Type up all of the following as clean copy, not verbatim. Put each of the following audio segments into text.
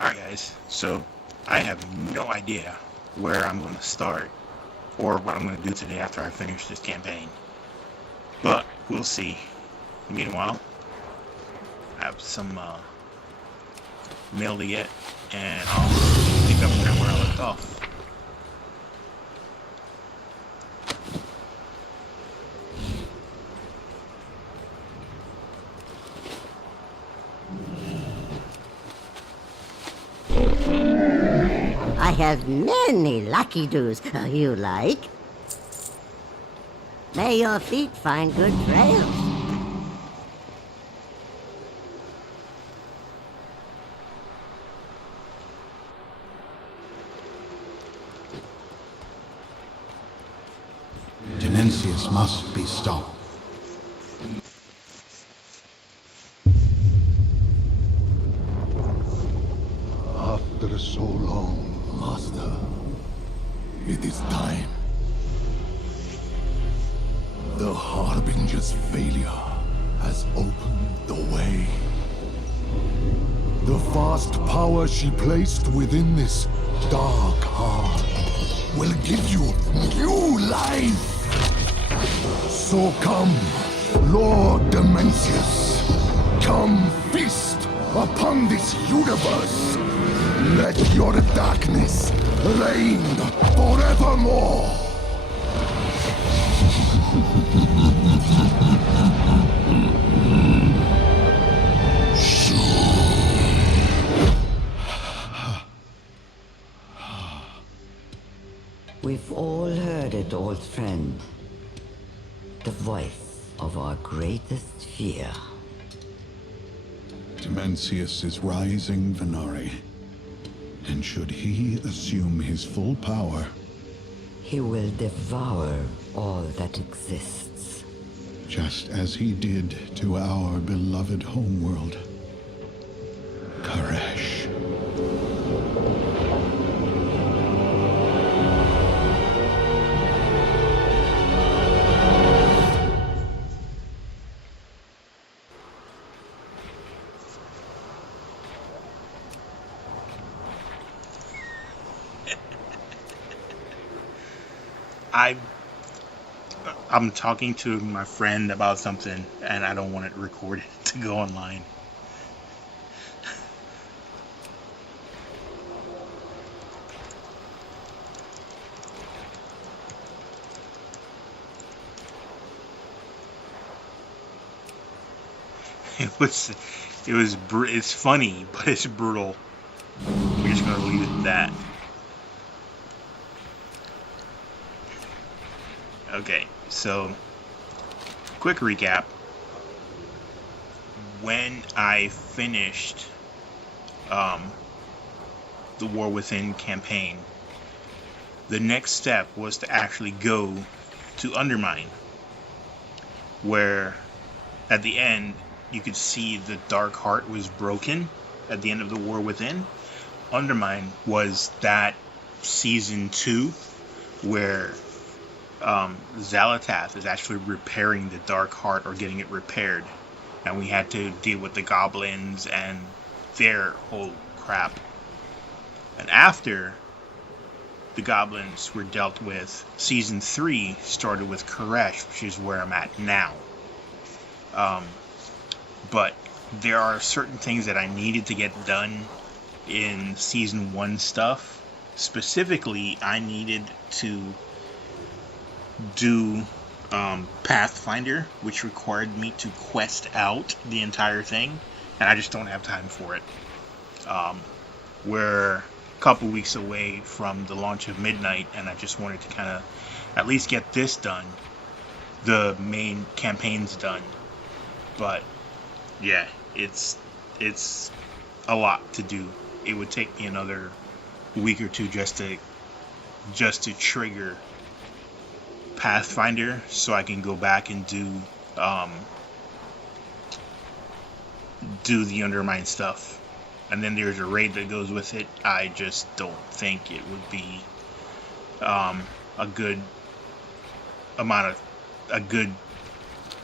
Alright guys, so I have no idea where I'm going to start or what I'm going to do today after I finish this campaign. But we'll see. Meanwhile, I have some mail to get and I'll pick up where I left off. I have many lucky doos you like. May your feet find good trails. Dimensius must be stopped. After so long, Master, it is time. The Harbinger's failure has opened the way. The vast power she placed within this dark heart will give you new life. So come, Lord Dimensius, come feast upon this universe. Let your darkness reign forevermore. We've all heard it, old friend. The voice of our greatest fear. Dimensius is rising, Venari. And should he assume his full power, He will devour all that exists. just as he did to our beloved homeworld, Koresh. I'm talking to my friend about something and I don't want it recorded to go online. It's funny, but it's brutal. We're just gonna leave it at that. Okay, so quick recap. When I finished the War Within campaign, the next step was to actually go to Undermine, where at the end you could see the Dark Heart was broken at the end of the War Within. Undermine was that season 2 where Xalatath is actually repairing the Dark Heart, or getting it repaired, and we had to deal with the goblins and their whole crap. And after the goblins were dealt with, season 3 started with Koresh, which is where I'm at now. But there are certain things that I needed to get done in season 1 stuff. Specifically, I needed to do Pathfinder, which required me to quest out the entire thing, and I just don't have time for it. We're a couple weeks away from the launch of Midnight, and I just wanted to kind of at least get this done, the main campaign's done. But yeah, it's a lot to do. It would take me another week or two just to trigger Pathfinder, so I can go back and do the Undermine stuff. And then there's a raid that goes with it. I just don't think it would be a good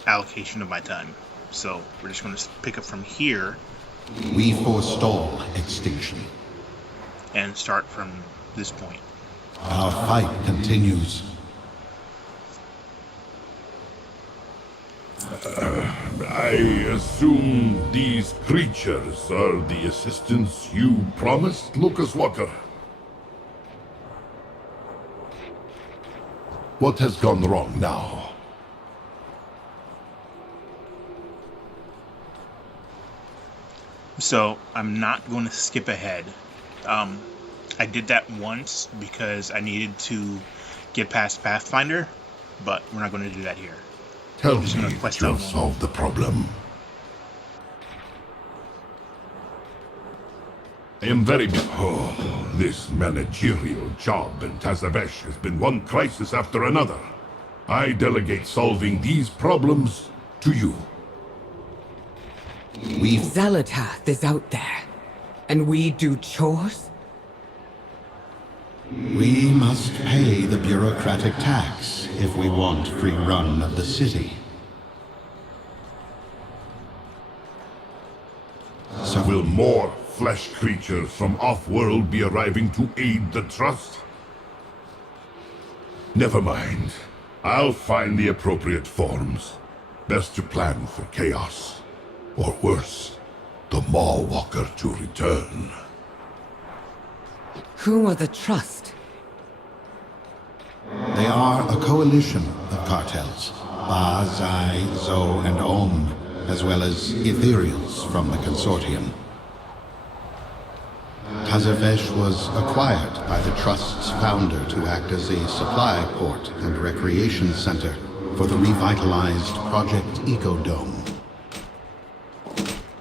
allocation of my time. So we're just going to pick up from here. We forestall extinction. and start from this point. Our fight continues. I assume these creatures are the assistance you promised, Lucas Walker. What has gone wrong now? So I'm not going to skip ahead. I did that once because I needed to get past Pathfinder, but we're not going to do that here. Tell I'm just me gonna quest you'll out one. solve the problem. I am very... Oh, this managerial job in Tazavesh has been one crisis after another. I delegate solving these problems to you. Zelatath is out there, and we do chores? We must pay the bureaucratic tax if we want free run of the city. So Will more flesh creatures from off-world be arriving to aid the Trust? Never mind. I'll find the appropriate forms. Best to plan for chaos. Or worse, the Maw Walker to return. Who are the Trust? they are a coalition of cartels. Ba, Zai, Zo, and Om, as well as ethereals from the consortium. Tazavesh was acquired by the Trust's founder to act as a supply port and recreation center for the revitalized Project Ecodome.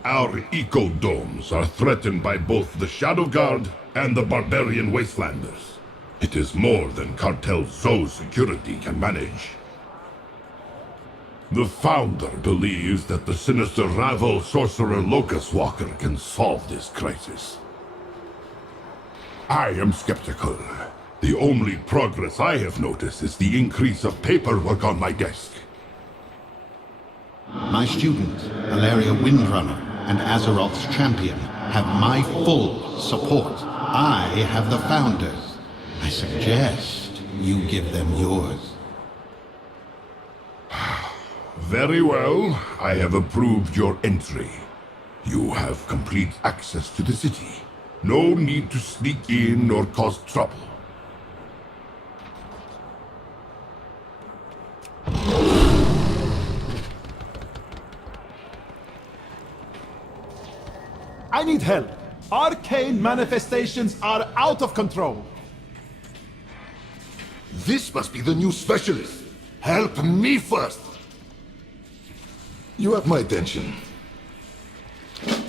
Our eco-domes are threatened by both the Shadow Guard and the barbarian wastelanders. It is more than Cartel Zo's security can manage. The founder believes that the sinister Ravel sorcerer Locust Walker can solve this crisis. I am skeptical. The only progress I have noticed is the increase of paperwork on my desk. My student, Valeria Windrunner, and Azeroth's champion have my full support. I have the founders. I suggest you give them yours. Very well. I have approved your entry. You have complete access to the city. No need to sneak in or cause trouble. I need help. Arcane manifestations are out of control. This must be the new specialist. Help me first. You have my attention.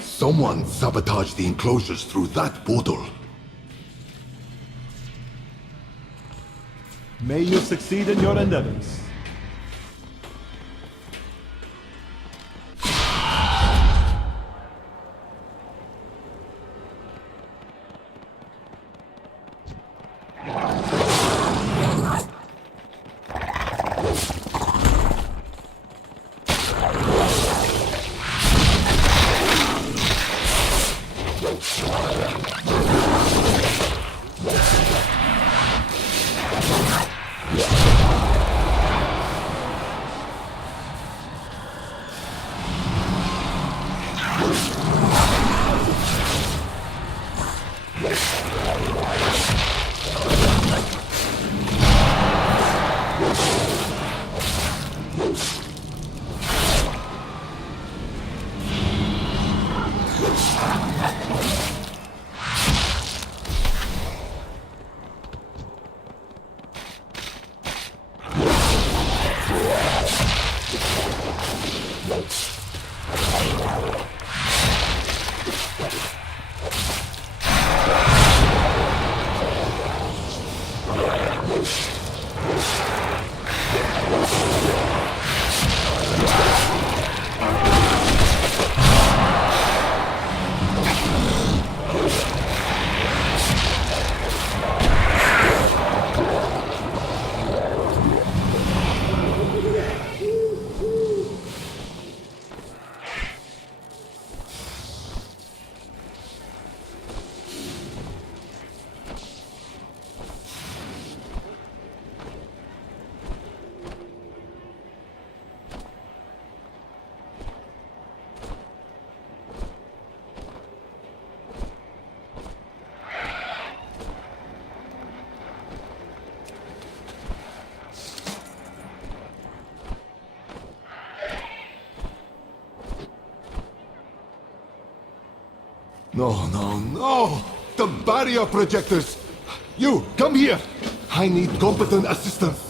Someone sabotaged the enclosures through that portal. May you succeed in your endeavors. No, no, no! The barrier projectors! You, come here! I need competent assistance.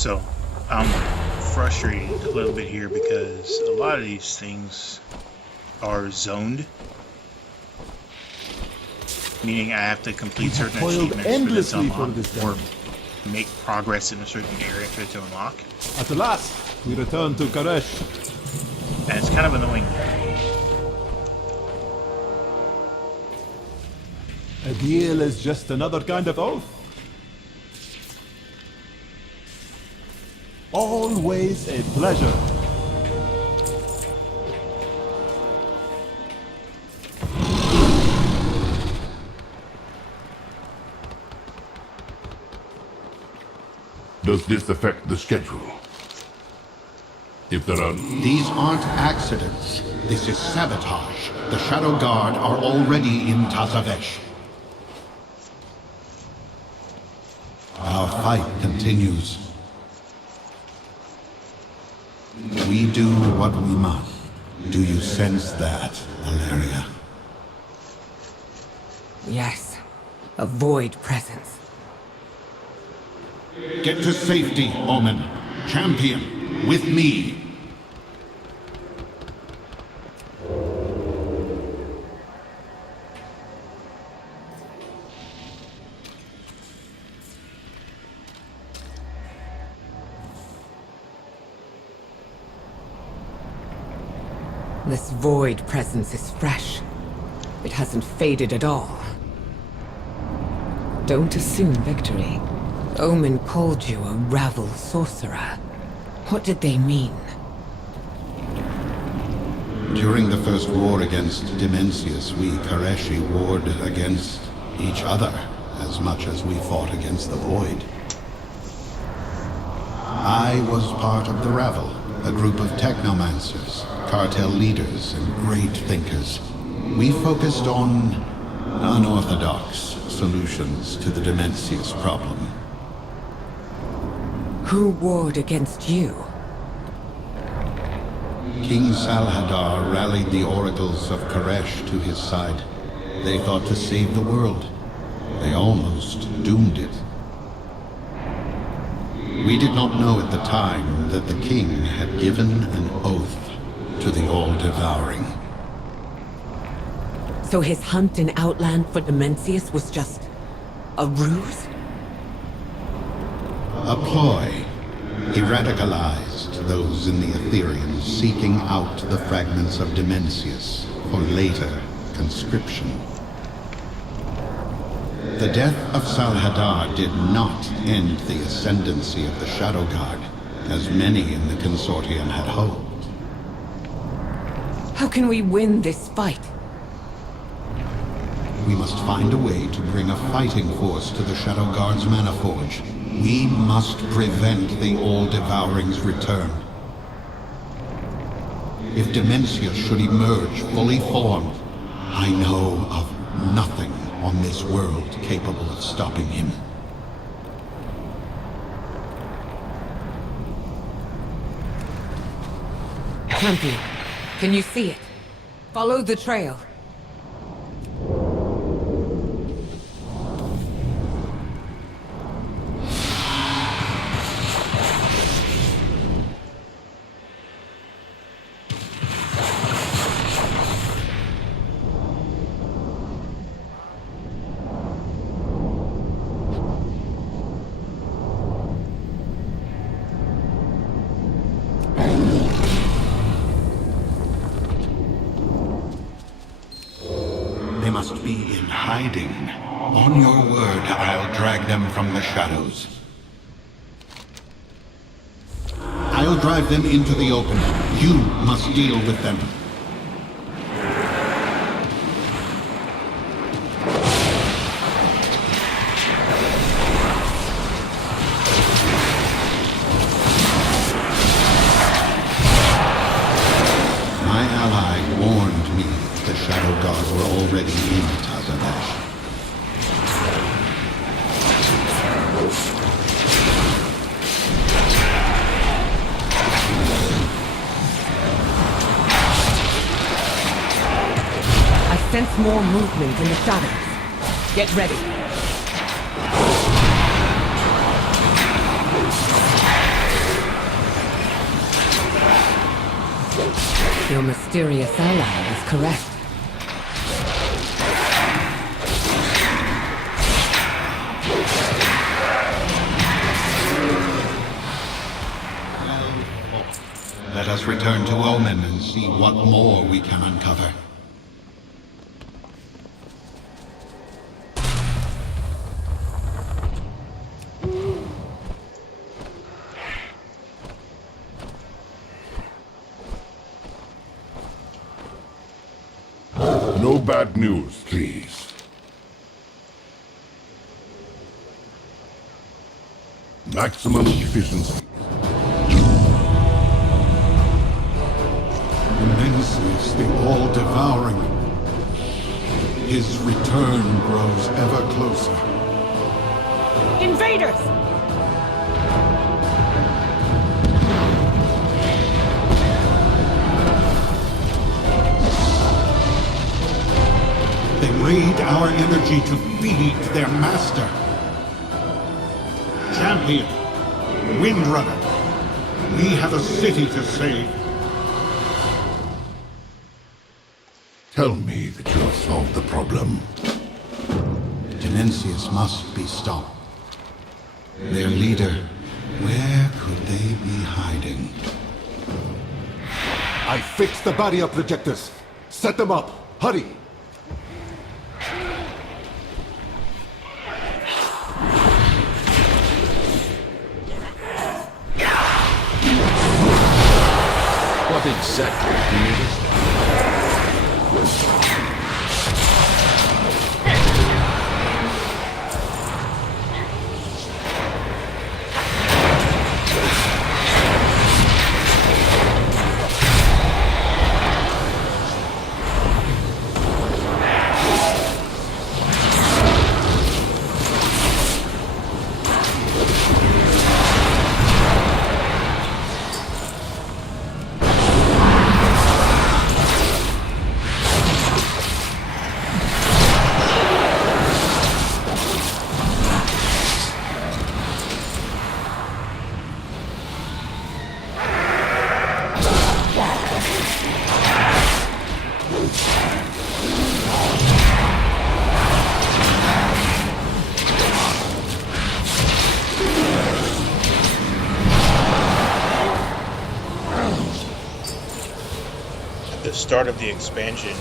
So I'm frustrated a little bit here because a lot of these things are zoned, meaning I have to complete certain toiled achievements endlessly for for this this or day. make progress in a certain area for it to unlock, At last, we return to Karesh. and it's kind of annoying. A deal is just another kind of oath. Always a pleasure. Does this affect the schedule? If there are... These aren't accidents. This is sabotage. The Shadow Guard are already in Tazavesh. Our fight continues. We do what we must. Do you sense that, Valeria? Yes. A void presence. Get to safety, Omen. Champion, with me. This void presence is fresh. It hasn't faded at all. Don't assume victory. Omen called you a rabble sorcerer. What did they mean? During the first war against Dimensius, we Kareshi warred against each other as much as we fought against the Void. I was part of the Ravel, a group of technomancers, cartel leaders, and great thinkers. We focused on unorthodox solutions to the Dimensius problem. Who warred against you? King Salhadar rallied the oracles of Karesh to his side. They thought to save the world. They almost doomed it. We did not know at the time that the king had given an oath to the All-Devouring. So his hunt in Outland for Dimensius was just a ruse? A ploy. He radicalized those in the Ethereum, seeking out the fragments of Dimensius for later conscription. The death of Salhadar did not end the ascendancy of the Shadow Guard, as many in the Consortium had hoped. How can we win this fight? We must find a way to bring a fighting force to the Shadow Guard's Mana Forge. We must prevent the All-Devouring's return. If Dimensius should emerge fully formed, I know of nothing on this world capable of stopping him. Champion, can you see it? Follow the trail. They must be in hiding. On your word, I'll drag them from the shadows. I'll drive them into the open. You must deal with them. My ally warned me the Shadow Guard were already in Tazavesh. I sense more movement in the shadows. Get ready. Your mysterious ally was correct. Let us return to Omen and see what more we can uncover. No bad news, please. Maximum efficiency. Dimensius, the all-devouring. His return grows ever closer. Invaders! They raid our energy to feed their master. Champion, Windrunner, we have a city to save. Tell me that you have solved the problem. Dimensius must be stopped. Their leader, where could they be hiding? I fixed the barrier projectors. Set them up. Hurry. What exactly do you need? The start of the expansion,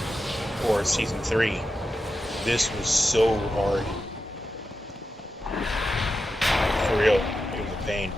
or season 3, this was so hard. For real, it was a pain.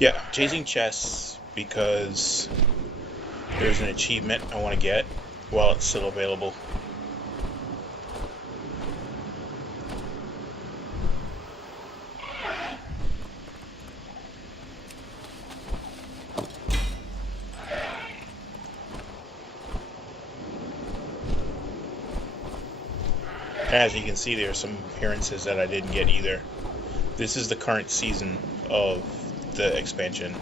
Yeah, chasing chests because there's an achievement I want to get while it's still available. As you can see, there are some appearances that I didn't get either. This is the current season of the expansion.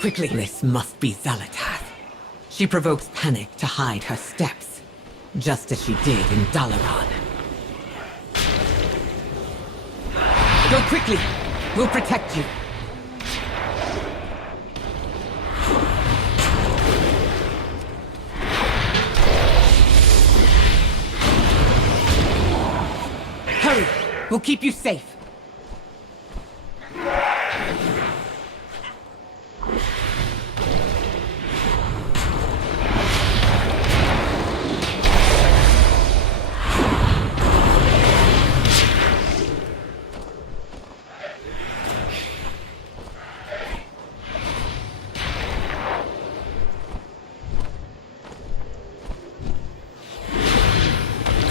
Quickly! This must be Xalatath. She provokes panic to hide her steps, just as she did in Dalaran. Go quickly! We'll protect you. Hurry! We'll keep you safe.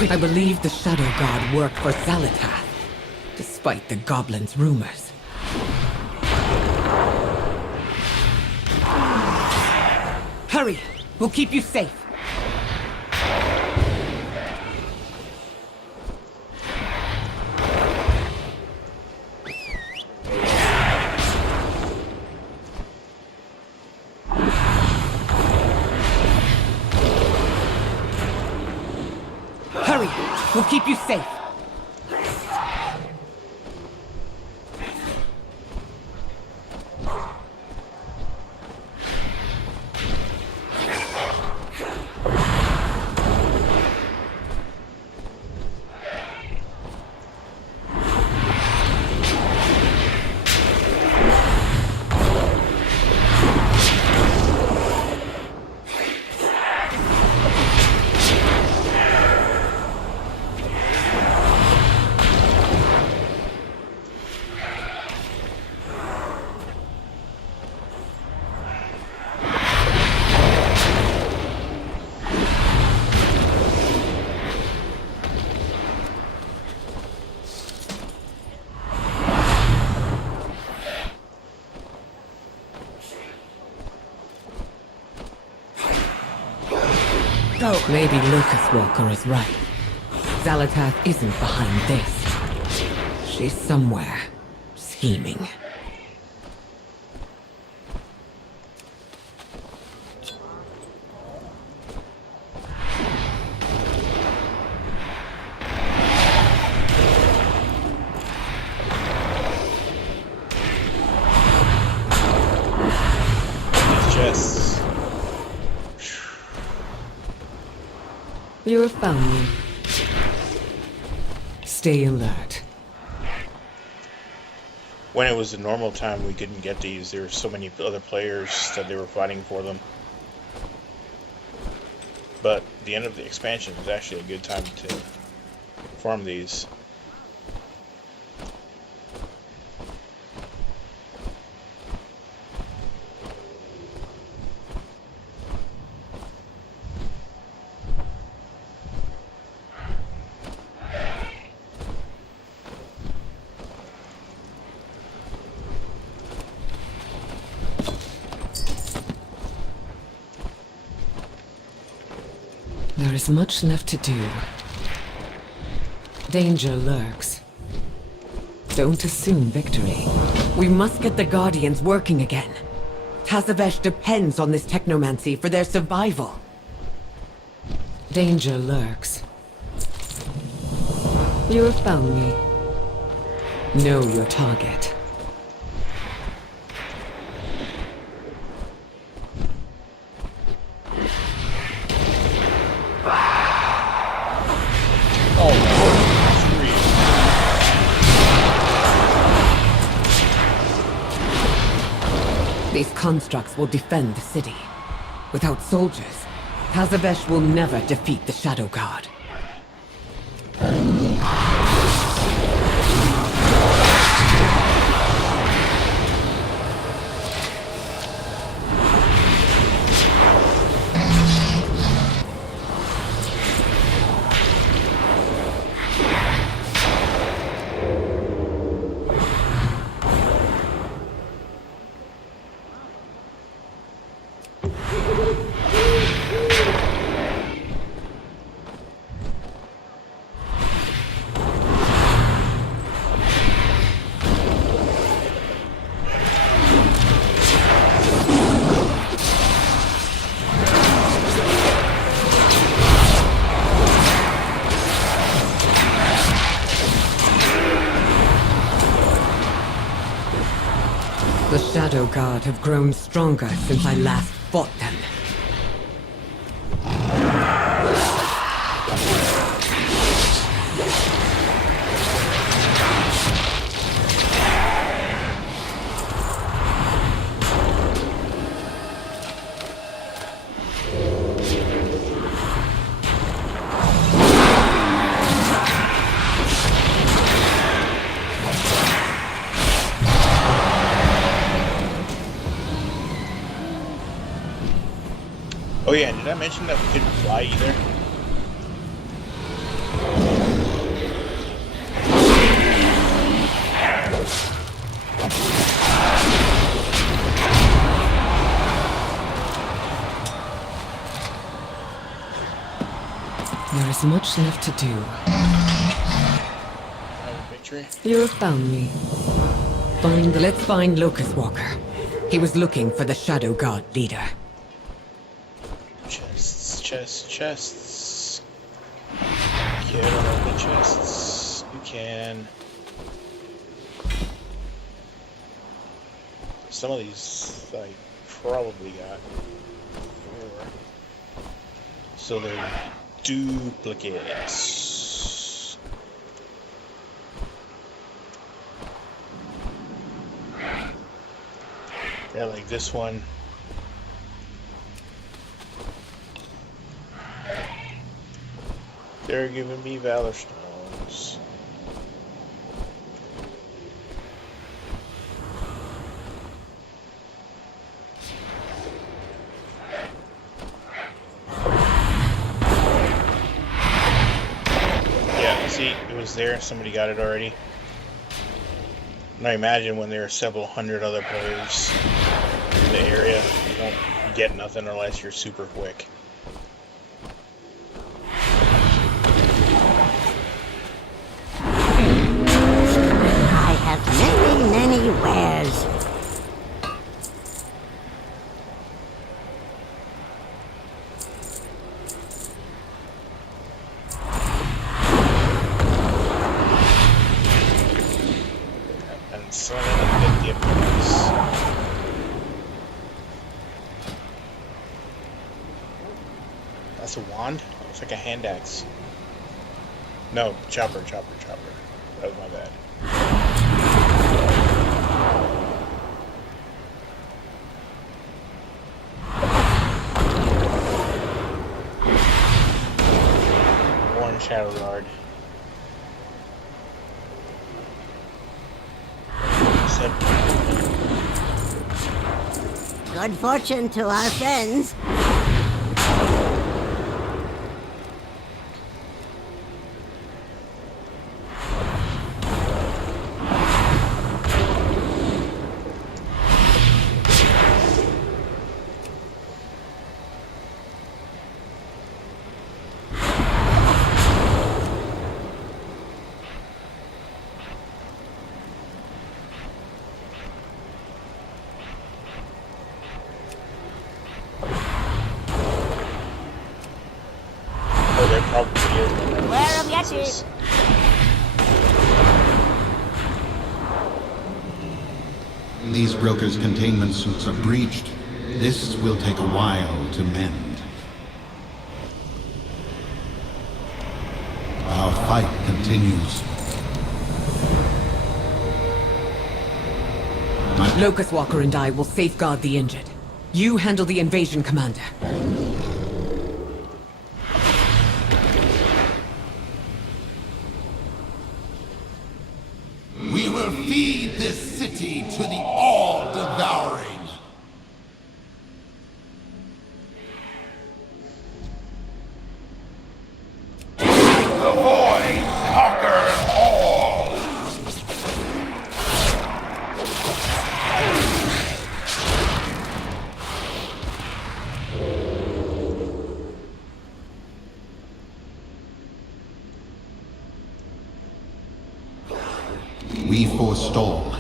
I believe the Shadow God worked for Xalatath, despite the Goblin's rumors. Hurry! We'll keep you safe. Hurry! We'll keep you safe. Maybe Lucas Walker is right. Xalatath isn't behind this. She's somewhere, scheming. You have found me. Stay alert. When it was the normal time, we couldn't get these. There were so many other players that they were fighting for them. But the end of the expansion was actually a good time to farm these. There is much left to do. Danger lurks. Don't assume victory. We must get the Guardians working again. Tazavesh depends on this technomancy for their survival. Danger lurks. You have found me. Know your target. These constructs will defend the city. Without soldiers, Tazavesh will never defeat the Shadow Guard. The Shadow Guard have grown stronger since I last fought them. Oh yeah, did I mention that we couldn't fly either? There is much left to do. Victory? You have found me. Let's find Locust Walker. He was looking for the Shadow Guard leader. Chests. Get all the chests you can. Some of these I probably got before. So they're duplicates. Yeah, like this one. They're giving me Valor Stones. Yeah, see, it was there. Somebody got it already. And I imagine when there are several hundred other players in the area, you won't get nothing unless you're super quick. Many wares. And so I'm get gifts. That's a wand? It's like a hand axe. No, chopper. That was my bad. Shadow Guard. Good fortune to our friends. Beware of Yetis. These brokers' containment suits are breached. This will take a while to mend. Our fight continues. Locust Walker and I will safeguard the injured. You handle the invasion, Commander. We will feed this city to the all-devouring. The void conquer all! We forestall.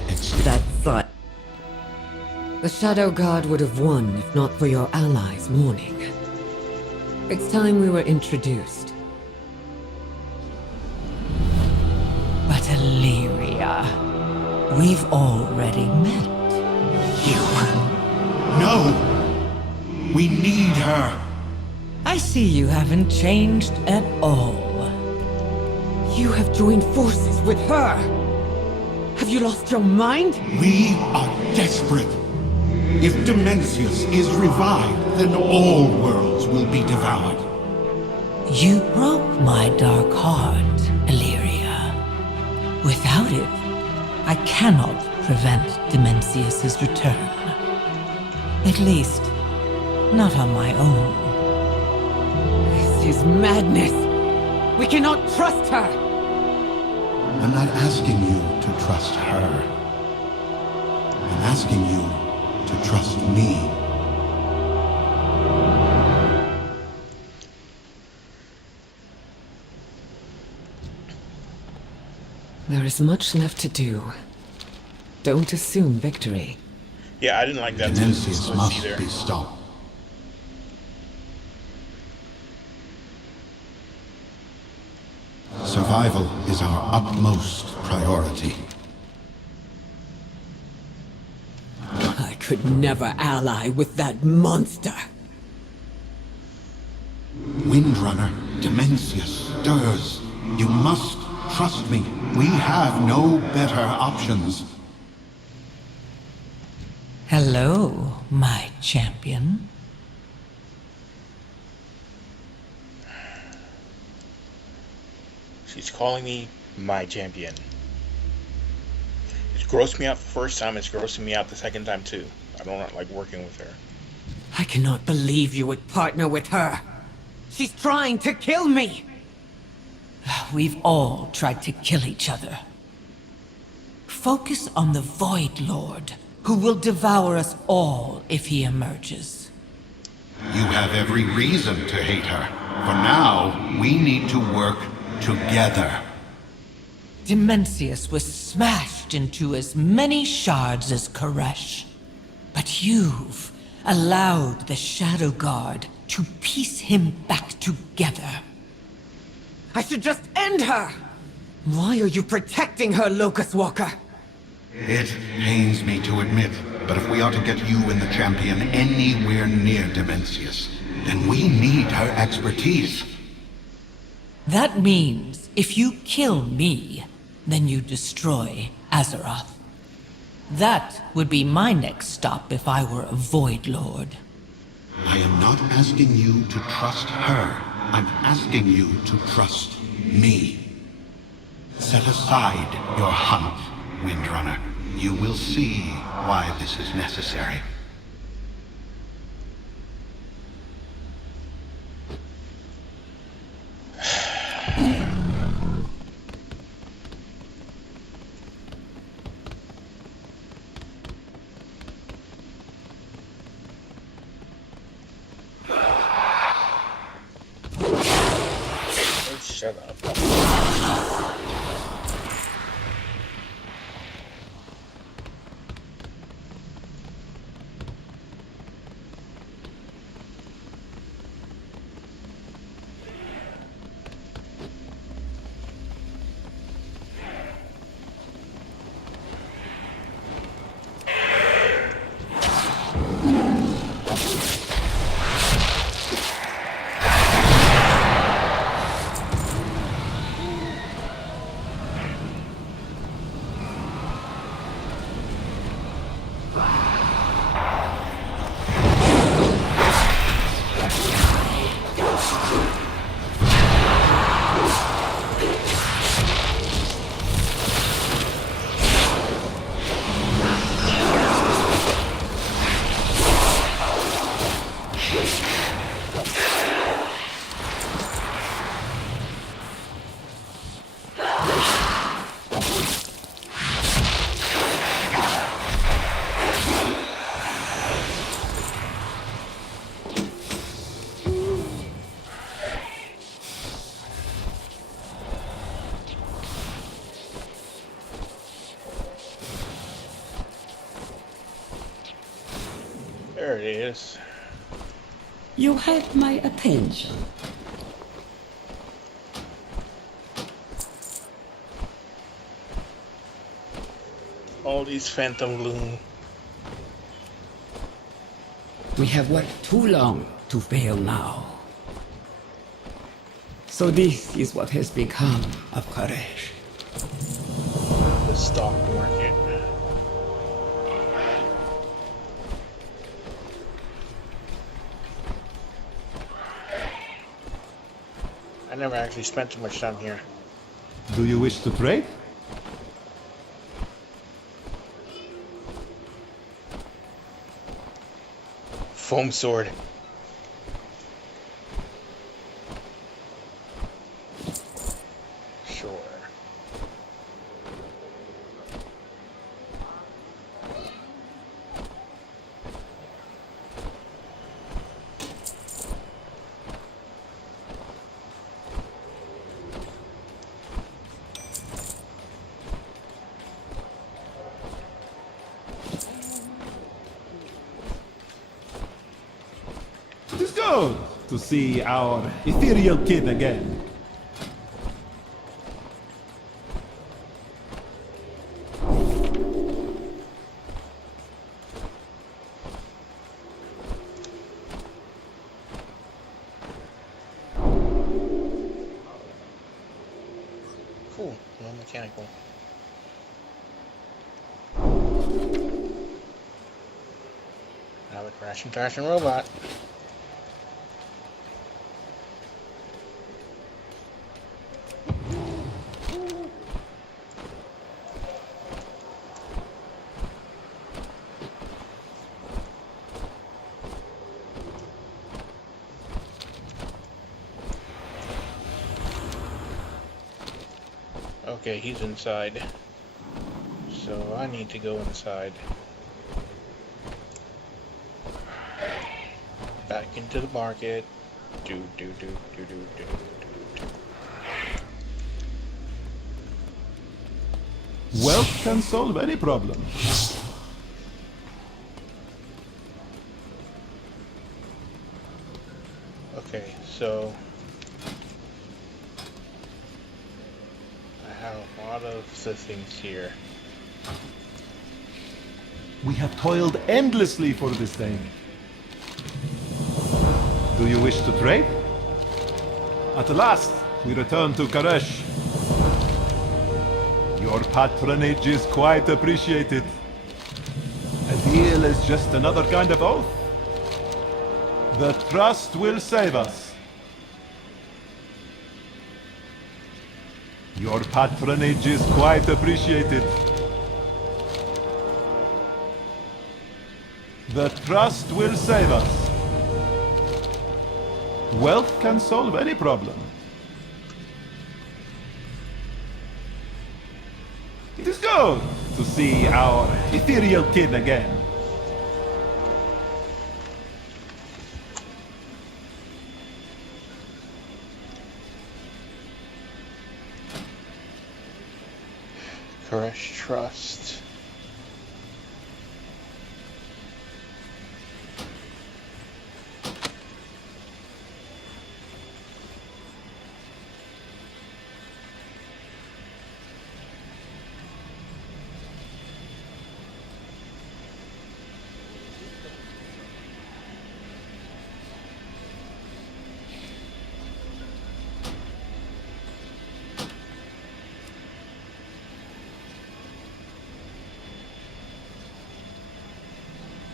That thought. The Shadow Guard would have won if not for your allies' warning. It's time we were introduced. But Illyria, we've already met. No! We need her! I see you haven't changed at all. You have joined forces with her! Have you lost your mind? We are desperate. If Dimensius is revived, then all worlds will be devoured. You broke my dark heart, Illyria. Without it, I cannot prevent Dimensius' return. At least, not on my own. This is madness! We cannot trust her! I'm not asking you to trust her. I'm asking you to trust me. There is much left to do. Don't assume victory. Yeah, I didn't like that Dimensius must either. be stopped. Survival is our utmost priority. I could never ally with that monster. Windrunner, Dimensius stirs. You must trust me. We have no better options. Hello, my champion. She's calling me my champion. It grossed me out the first time, it's grossing me out the second time too. I don't like working with her. I cannot believe you would partner with her. She's trying to kill me! We've all tried to kill each other. Focus on the Void Lord, who will devour us all if he emerges. You have every reason to hate her. For now, we need to work together. Dimensius was smashed into as many shards as Koresh. But you've allowed the Shadow Guard to piece him back together. I should just end her! Why are you protecting her, Locust Walker? It pains me to admit, but if we are to get you and the champion anywhere near Dimensius, then we need her expertise. That means if you kill me, then you destroy Azeroth. That would be my next stop if I were a Void Lord. I am not asking you to trust her. I'm asking you to trust me. Set aside your hunt, Windrunner. You will see why this is necessary. Oh, shut up. There it is. You had my attention. All these phantom loom. We have worked too long to fail now. So this is what has become of Koresh. The stock market. I never actually spent too much time here. Do you wish to trade? Foam sword. Sure. It is good to see our ethereal kid again. Cool. No mechanical. Now a crashing robot. Okay, he's inside. So I need to go inside. Back into the market. Do. Wealth can solve any problem. Okay, so I have a lot of the things here. We have toiled endlessly for this thing. Do you wish to trade? At last, we return to Koresh. Your patronage is quite appreciated. A deal is just another kind of oath. The trust will save us. Your patronage is quite appreciated. The trust will save us. Wealth can solve any problem. It is good to see our ethereal kid again. Koresh Trust.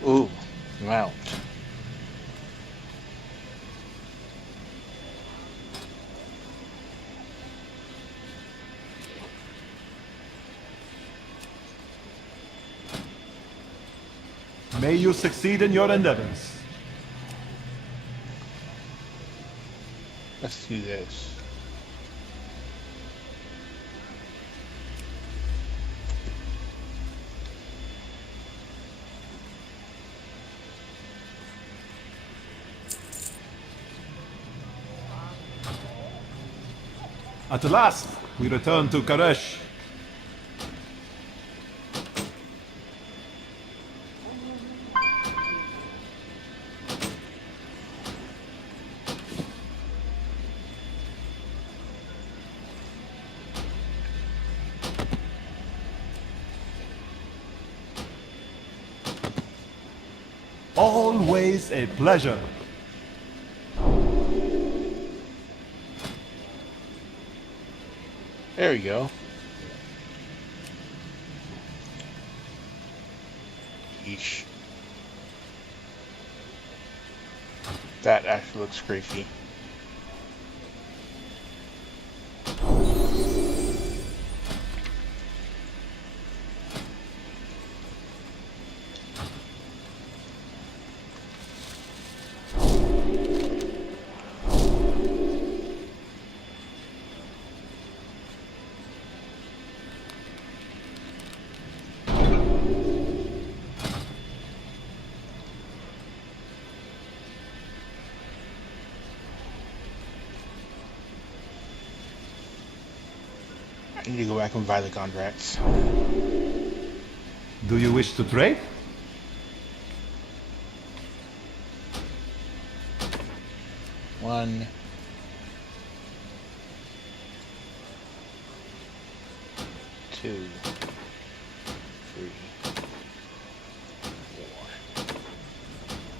Ooh, mount. May you succeed in your endeavors. Let's do this. At last, we return to Koresh. Always a pleasure. There we go. Yeesh. That actually looks creepy. I need to go back and buy the contracts. Do you wish to trade? One. Two. Three.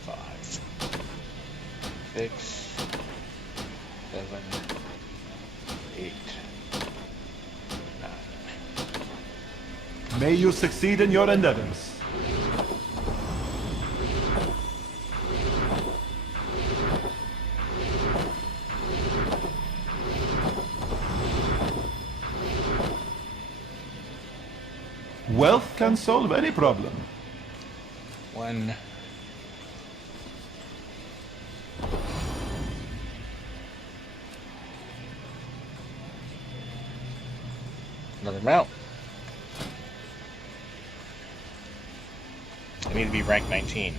4. 5. 6. 7. 8. May you succeed in your endeavors. Wealth can solve any problem. 1. Another mount. I need to be rank 19.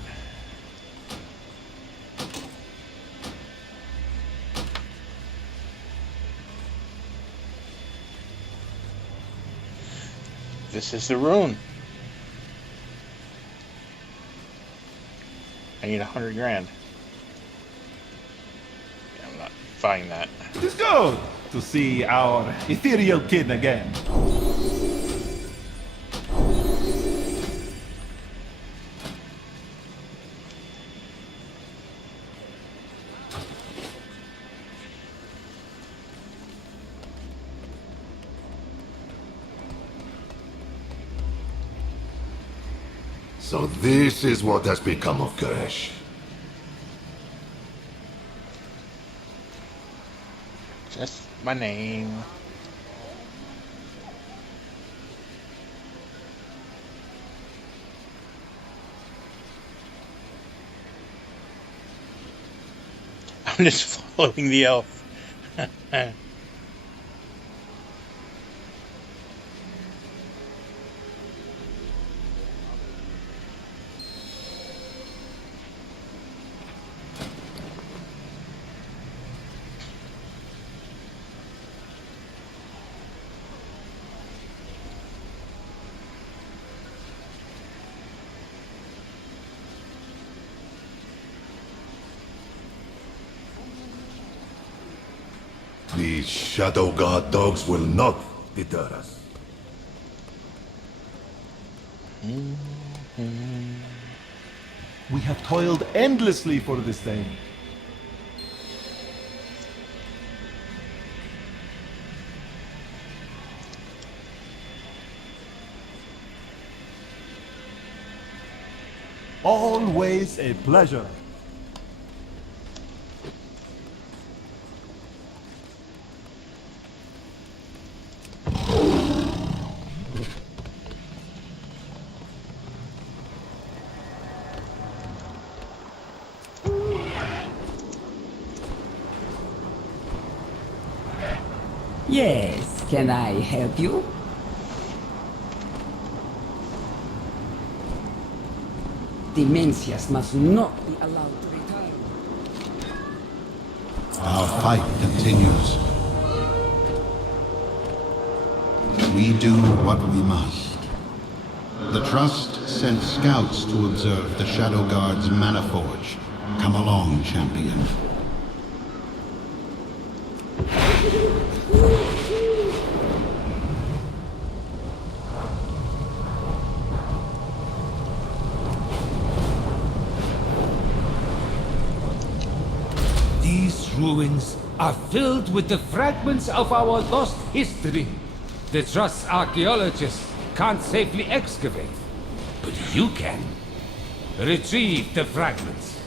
This is the rune. I need 100 grand. Yeah, I'm not buying that. It is good to see our ethereal kin again. So this is what has become of Koresh. Just my name. I'm just following the elf. These Shadow Guard dogs will not deter us. We have toiled endlessly for this day. Always a pleasure. Yes, can I help you? Dimensius must not be allowed to return. Our fight continues. We do what we must. The Trust sent scouts to observe the Shadow Guard's Mana Forge. Come along, champion. ruins are filled with the fragments of our lost history. The Trust's archaeologists can't safely excavate, but you can. Retrieve the fragments.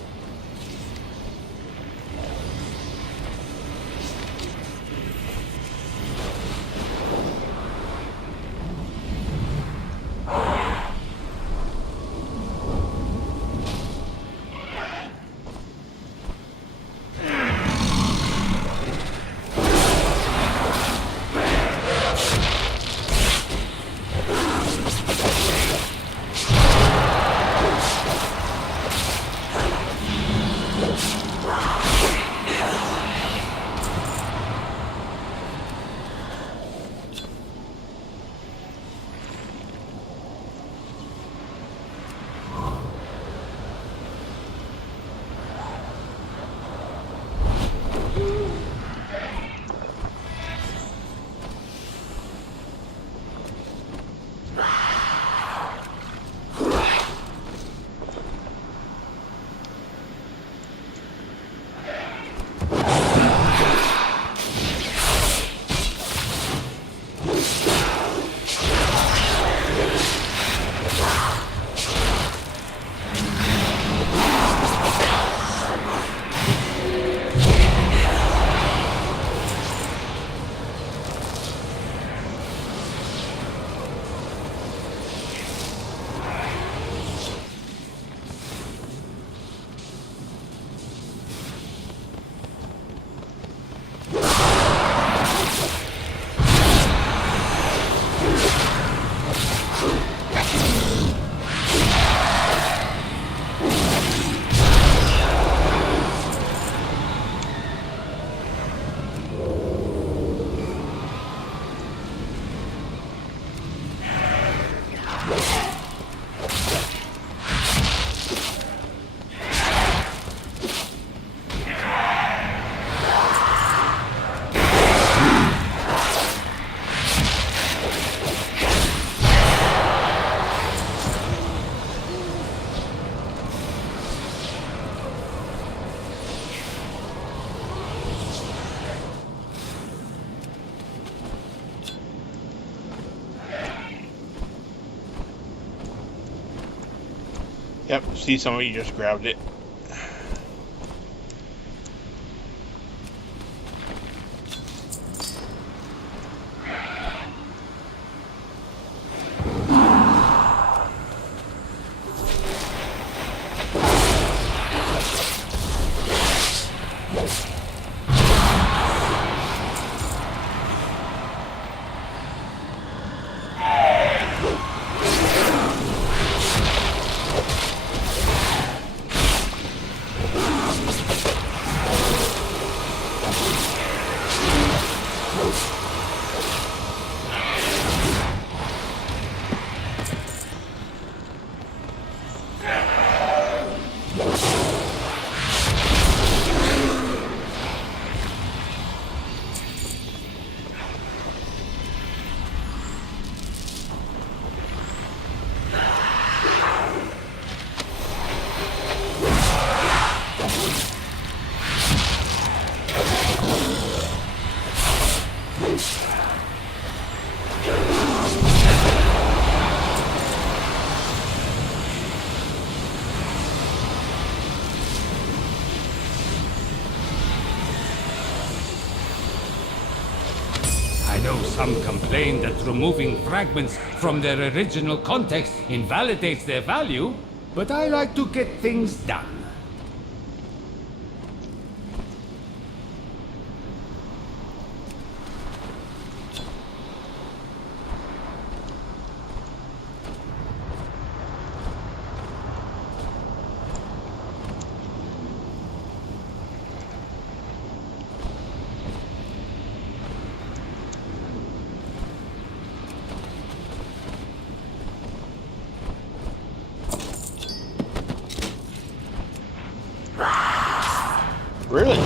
Yep, see, somebody just grabbed it. Some complain that removing fragments from their original context invalidates their value, but I like to get things done. Really?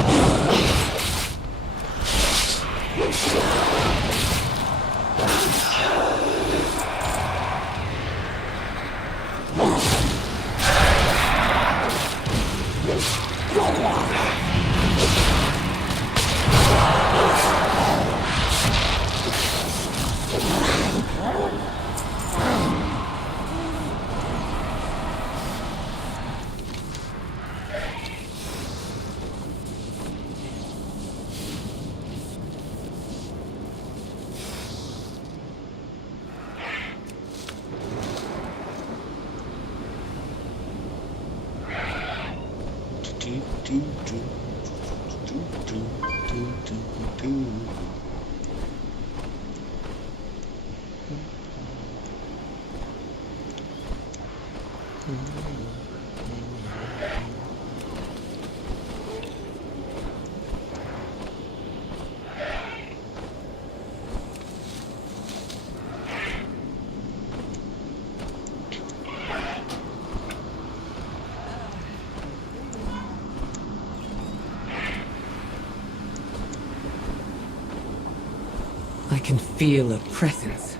I can feel a presence.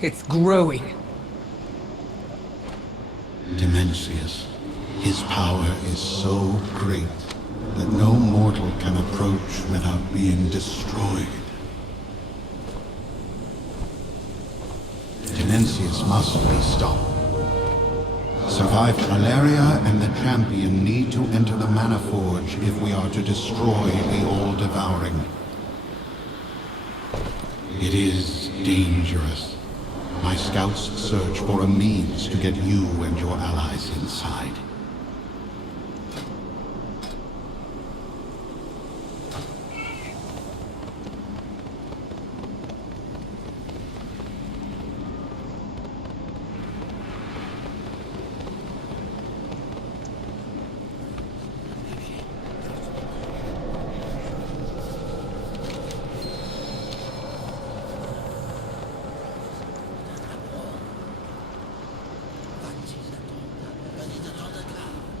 It's growing. Dimensius. His power is so great that no mortal can approach without being destroyed. Dimensius must be stopped. Survived Valeria and the Champion need to enter the Mana Forge if we are to destroy the All-Devouring. It is dangerous. My scouts search for a means to get you and your allies inside.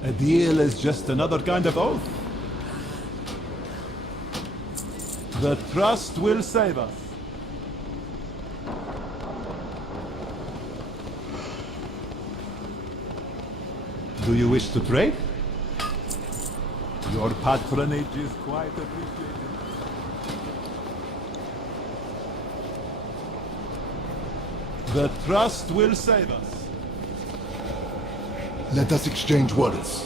A deal is just another kind of oath. The trust will save us. Do you wish to trade? Your patronage is quite appreciated. The trust will save us. Let us exchange words.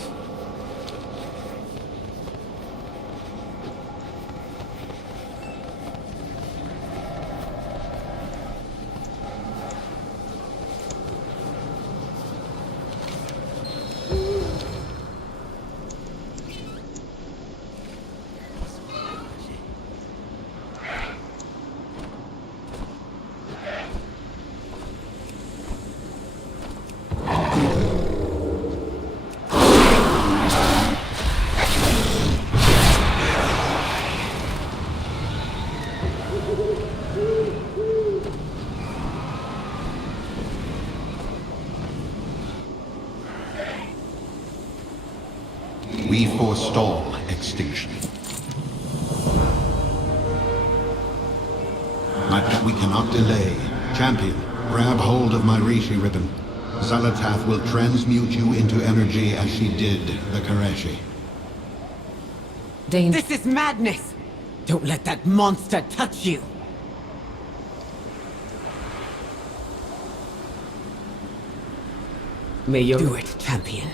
We forestall extinction. But we cannot delay. Champion, grab hold of my Rishi ribbon. Xalatath will transmute you into energy as she did the Koreshi. Dane, this is madness! Don't let that monster touch you! May you do it, Champion.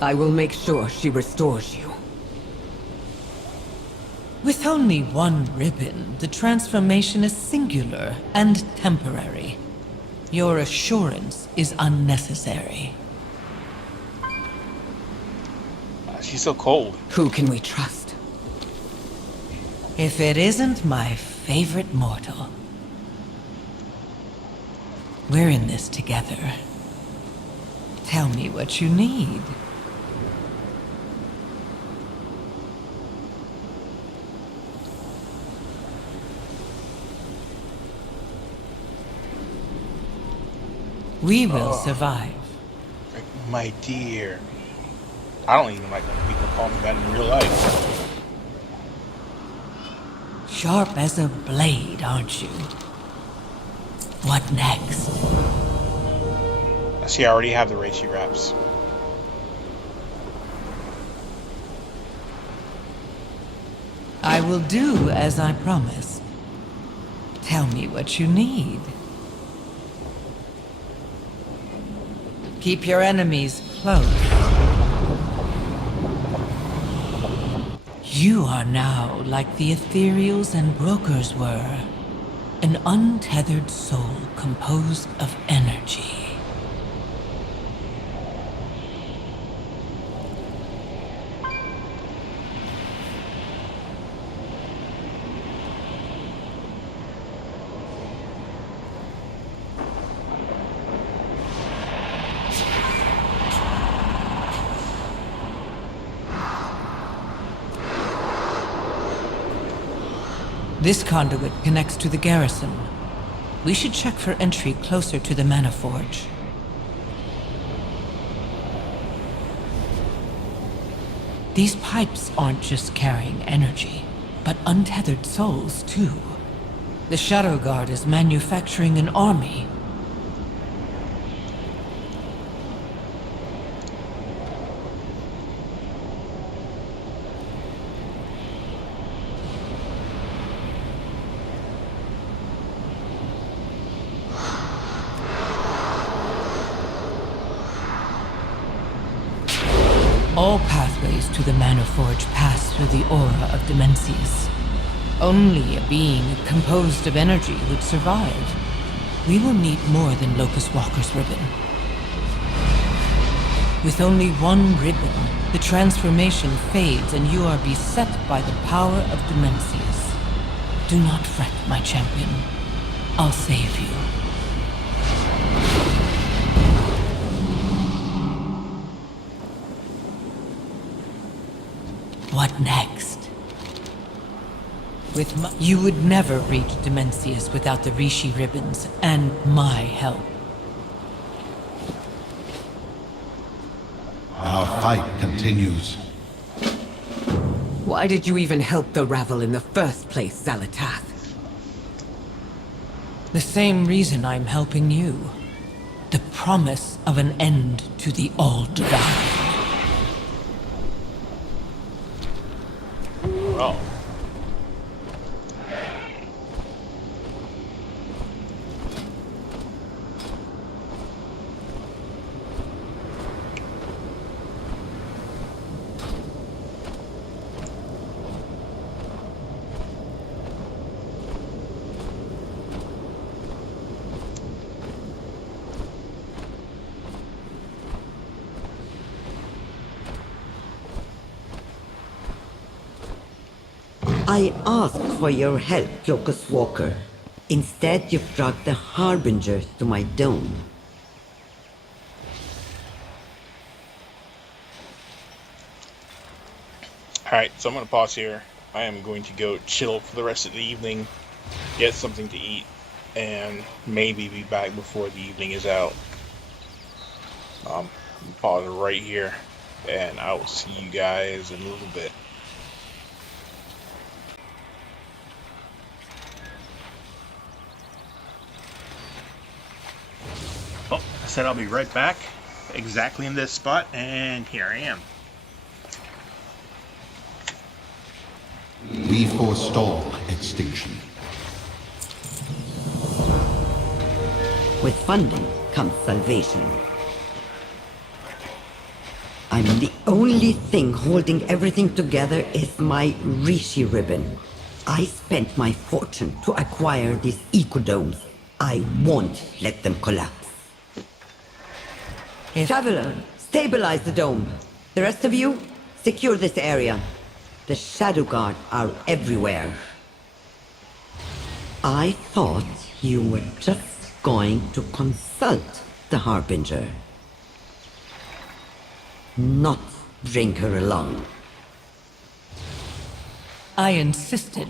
I will make sure she restores you. With only one ribbon, the transformation is singular and temporary. Your assurance is unnecessary. She's so cold. Who can we trust? If it isn't my favorite mortal. We're in this together. Tell me what you need. We will survive. Like, my dear. I don't even like when people call me that in real life. Sharp as a blade, aren't you? What next? I see I already have the Reishi wraps. I will do as I promised. Tell me what you need. Keep your enemies close. You are now like the ethereals and brokers were. An untethered soul composed of energy. This conduit connects to the garrison. We should check for entry closer to the Mana Forge. These pipes aren't just carrying energy, but untethered souls, too. The Shadow Guard is manufacturing an army. All pathways to the Mana Forge pass through the aura of Dimensius. Only a being composed of energy would survive. We will need more than Locust Walker's ribbon. With only one ribbon, the transformation fades and you are beset by the power of Dimensius. Do not fret, my champion. I'll save you. What next? You would never reach Dimensius without the Rishi ribbons and my help. Our fight continues. Why did you even help the Ravel in the first place, Zalatath? The same reason I'm helping you. The promise of an end to the All-Divine. Oh. I asked for your help, Locust Walker. Instead, you've brought the Harbingers to my dome. Alright, so I'm going to pause here. I am going to go chill for the rest of the evening, get something to eat, and maybe be back before the evening is out. Pause right here, and I will see you guys in a little bit. Oh, I said I'll be right back, exactly in this spot, and here I am. We forestall extinction. With funding comes salvation. I'm the only thing holding everything together is my Rishi ribbon. I spent my fortune to acquire these ecodomes. I won't let them collapse. Traveler, stabilize the dome. The rest of you, secure this area. The Shadow Guard are everywhere. I thought you were just going to consult the Harbinger. Not bring her along. I insisted.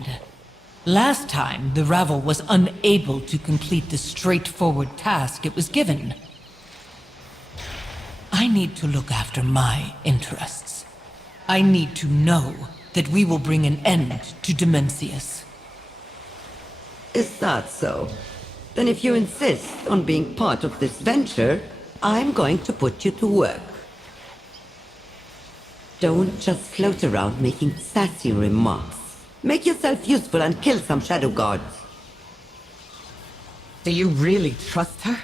Last time, the Ravel was unable to complete the straightforward task it was given. I need to look after my interests. I need to know that we will bring an end to Dimensius. Is that so? Then if you insist on being part of this venture, I'm going to put you to work. Don't just float around making sassy remarks. Make yourself useful and kill some Shadow Guards. Do you really trust her?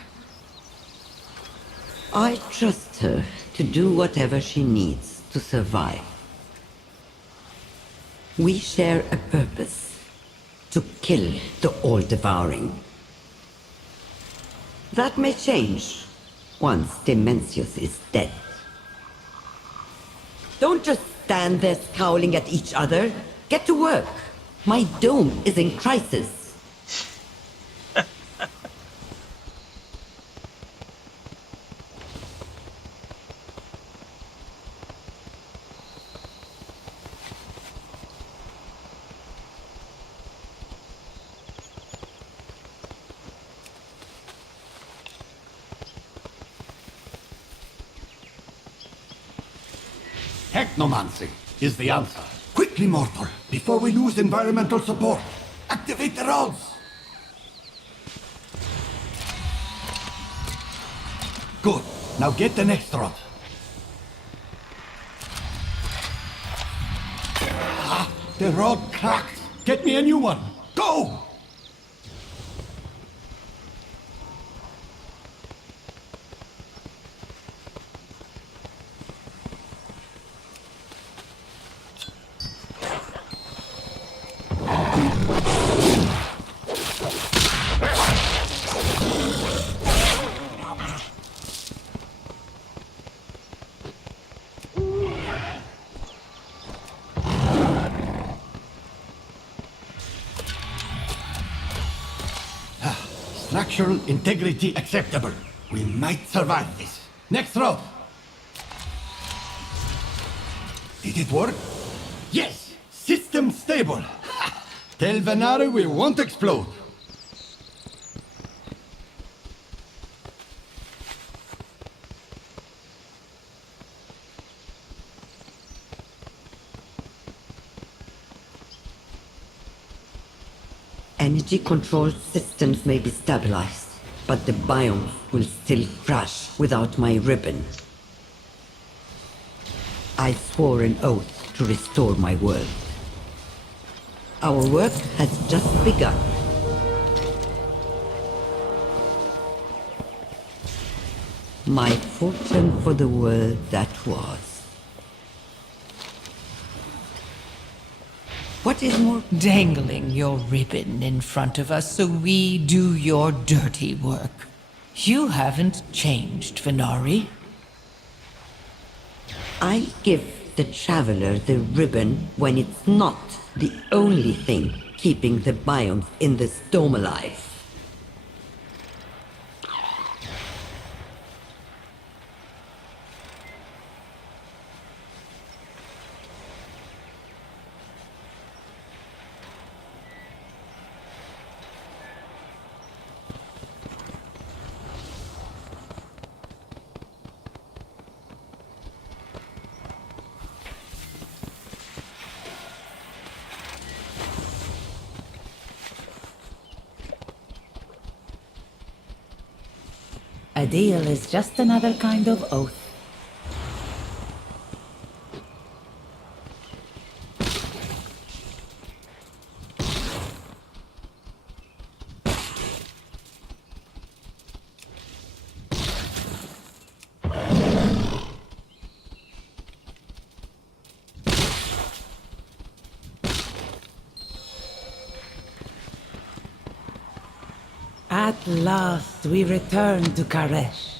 I trust her to do whatever she needs to survive. We share a purpose. To kill the All-Devouring. That may change once Dimensius is dead. Don't just stand there scowling at each other. Get to work. My dome is in crisis. Technomancy is the answer. Quickly, mortal, before we lose environmental support. Activate the rods! Good. Now get the next rod. Ah, the rod cracked. Get me a new one. Go! Structural integrity acceptable. We might survive this. Next road. Did it work? Yes! System stable. Tell Venari we won't explode. Energy control systems may be stabilized, but the biomes will still crash without my ribbon. I swore an oath to restore my world. Our work has just begun. My fortune for the world that was. What is more? Dangling your ribbon in front of us so we do your dirty work. You haven't changed, Venari. I give the Traveler the ribbon when it's not the only thing keeping the biomes in the storm alive. A deal is just another kind of oath. At last, we return to Karesh.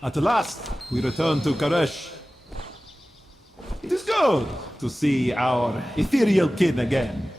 At last, we return to Karesh. It is good to see our ethereal kin again.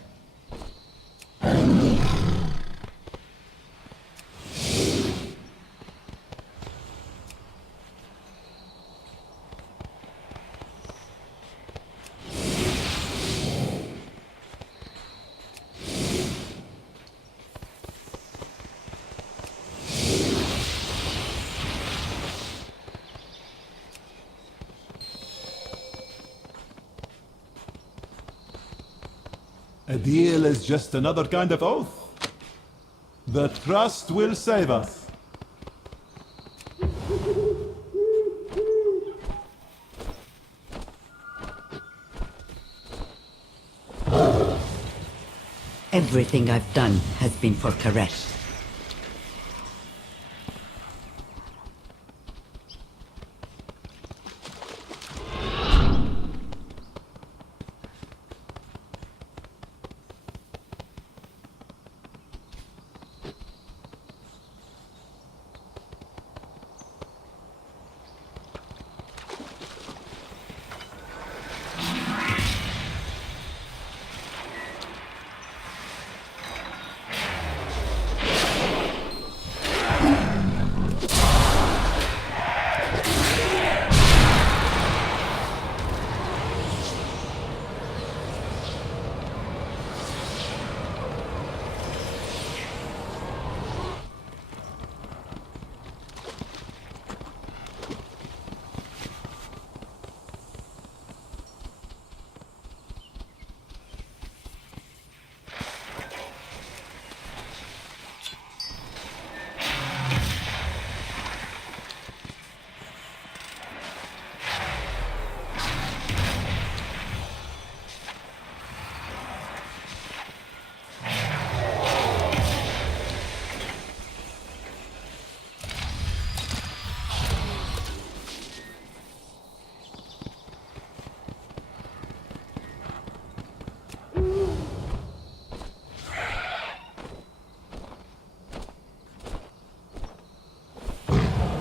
A deal is just another kind of oath. The trust will save us. Everything I've done has been for Karesh.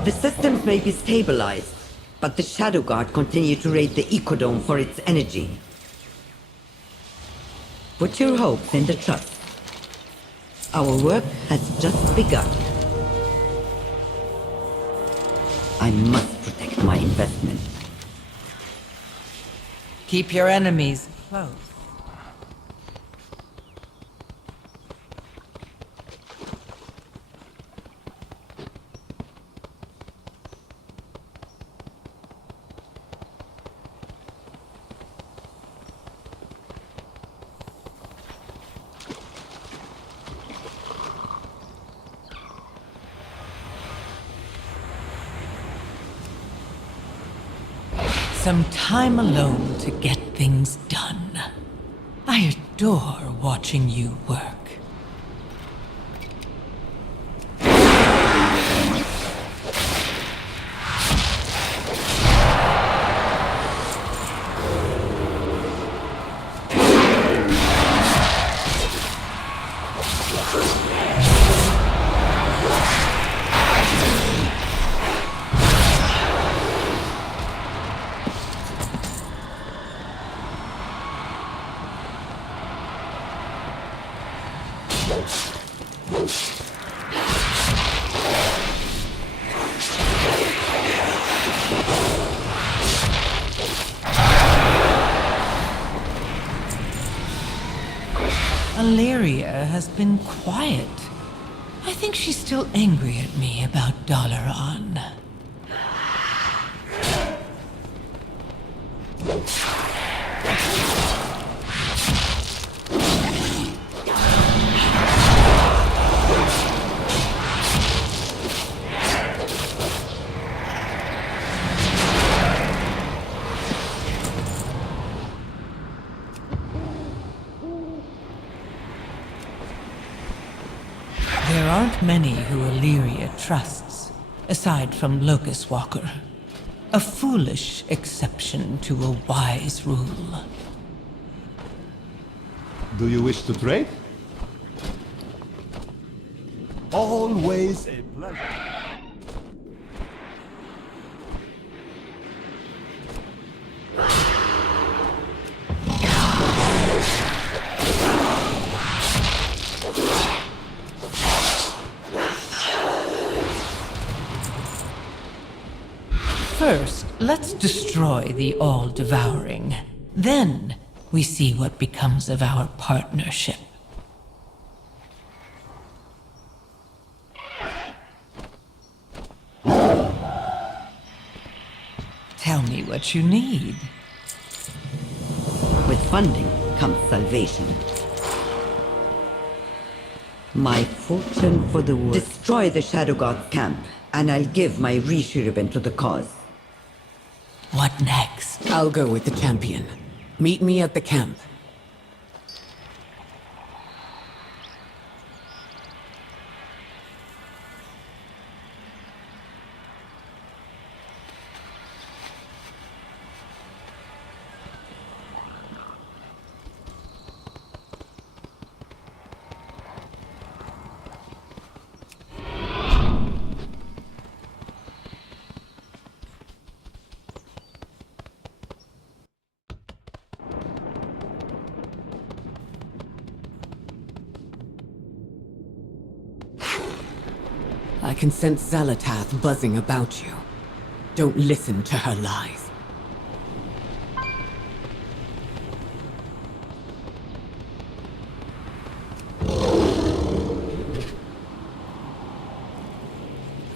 The systems may be stabilized, but the Shadow Guard continue to raid the Ecodome for its energy. Put your hopes in the Trust. Our work has just begun. I must protect my investment. Keep your enemies close. Some time alone to get things done. I adore watching you work. Valeria has been quiet. I think she's still angry at me about Dalaran. There aren't many who Illyria trusts, aside from Locust Walker. A foolish exception to a wise rule. Do you wish to trade? Always a pleasure. First, let's destroy the All-Devouring. Then, we see what becomes of our partnership. Tell me what you need. With funding comes salvation. My fortune for the world. Destroy the Shadow God's camp, and I'll give my Rishi ribbon to the cause. What next? I'll go with the champion. Meet me at the camp. I can sense Xalatath buzzing about you. Don't listen to her lies.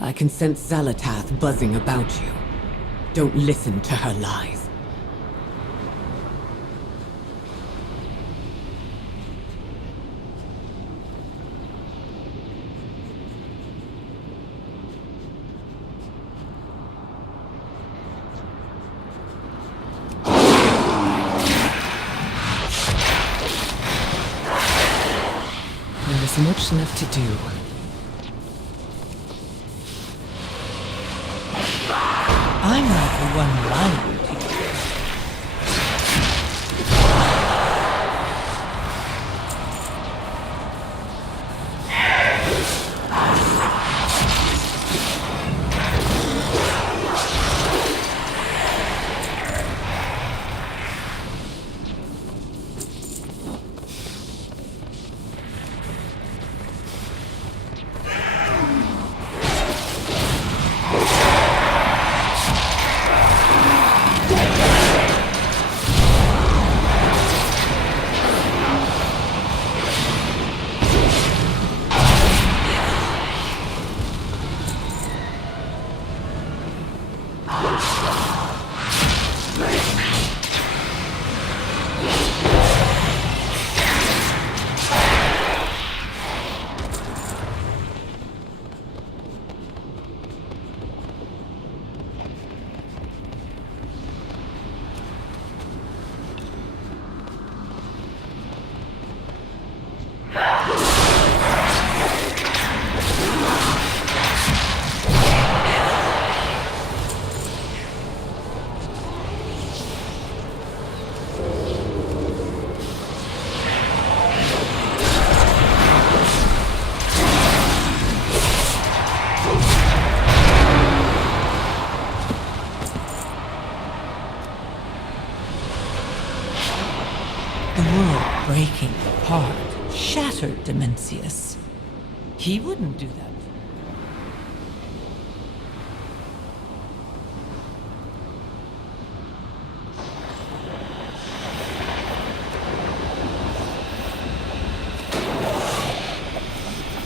I can sense Xalatath buzzing about you. Don't listen to her lies. There's much left to do. I'm not the one lying to you. Breaking apart shattered Dimensius. He wouldn't do that.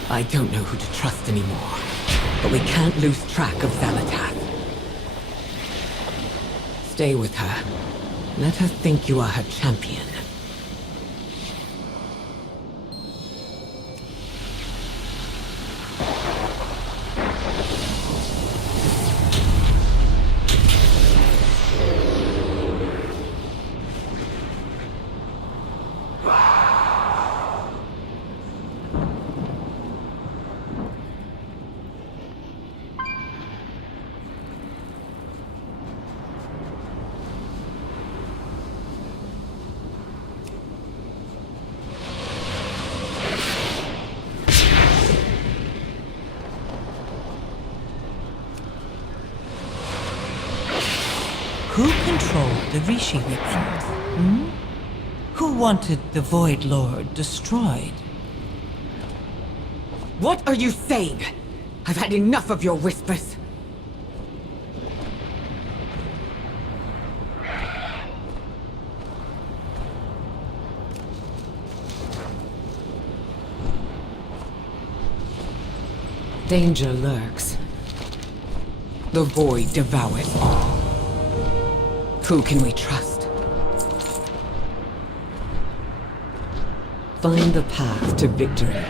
I don't know who to trust anymore, but we can't lose track of Zalatath. Stay with her. Let her think you are her champion. Who controlled the Rishi Ribbon? Hmm? Who wanted the Void Lord destroyed? What are you saying? I've had enough of your whispers. Danger lurks. The void devours all. Who can we trust? Find the path to victory.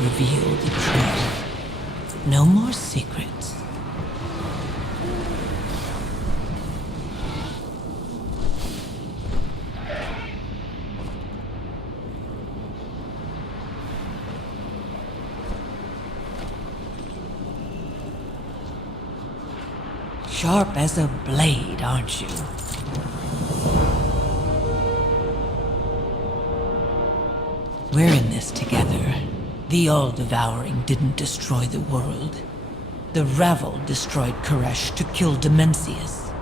Reveal the truth. No more secrets. Sharp as a blade, aren't you? We're in this together. The All-Devouring didn't destroy the world. The Ravel destroyed Koresh to kill Dimensius.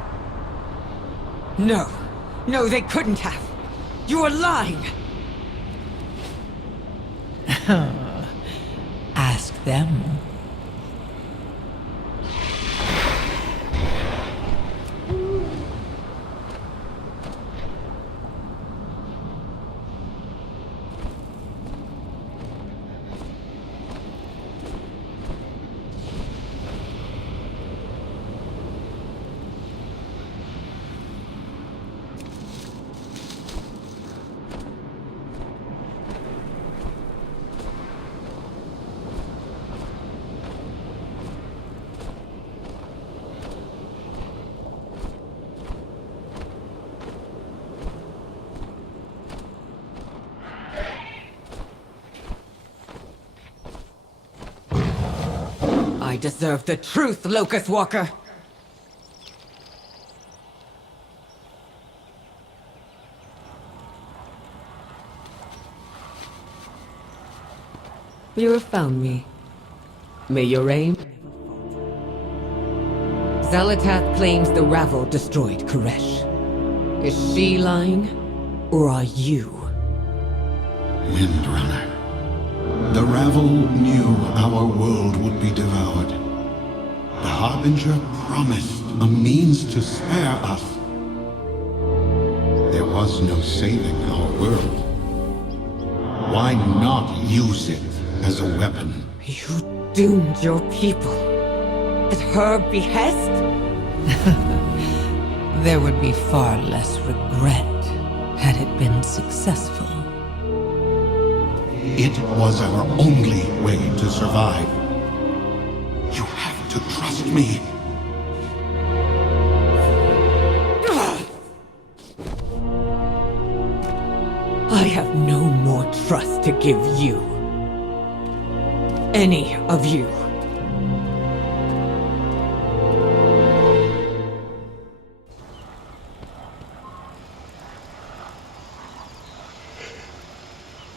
No! No, they couldn't have! You are lying! Ask them. I deserve the truth, Locust Walker! You have found me. May your aim never falter. Zalatath claims the Ravel destroyed Koresh. Is she lying? Or are you? Windrunner. The Ravel knew our world would be devoured. The Harbinger promised a means to spare us. There was no saving our world. Why not use it as a weapon? You doomed your people. At her behest? There would be far less regret had it been successful. It was our only way to survive. You have to trust me. I have no more trust to give you. Any of you.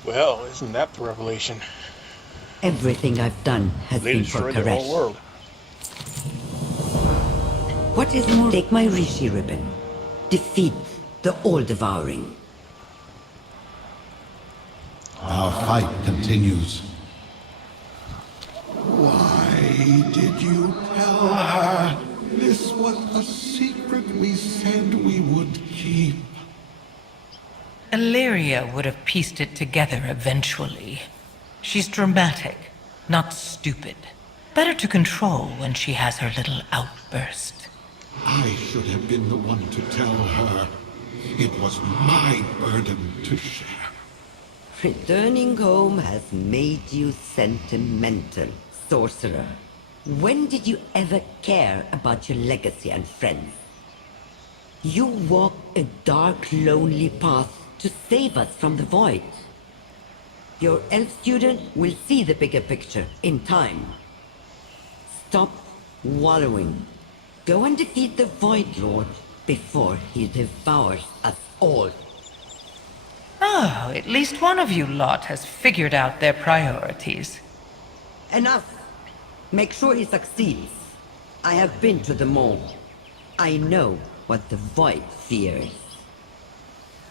Well, isn't that the revelation? Everything I've done has They been for destroyed the whole Koresh. world. What is more, take my Rishi ribbon. Defeat the all-devouring. Our fight continues. Why did you tell her? This was a secret we said we would keep. Illyria would have pieced it together eventually. She's dramatic, not stupid. Better to control when she has her little outburst. I should have been the one to tell her. It was my burden to share. Returning home has made you sentimental, sorcerer. When did you ever care about your legacy and friends? You walked a dark, lonely path to save us from the void. Your elf student will see the bigger picture in time. Stop wallowing. Go and defeat the Void Lord before he devours us all. Oh, at least one of you lot has figured out their priorities. Enough! Make sure he succeeds. I have been to the mall. I know what the Void fears.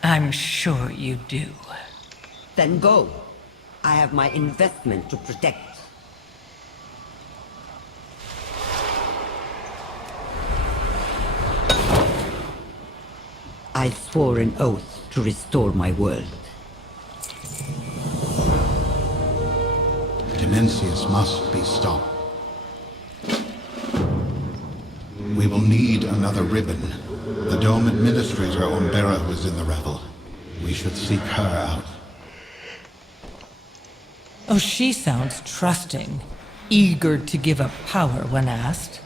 I'm sure you do. Then go. I have my investment to protect. I swore an oath to restore my world. Dimensius must be stopped. We will need another ribbon. The Dome Administrator Umbera was in the revel. We should seek her out. Oh, she sounds trusting, eager to give up power when asked.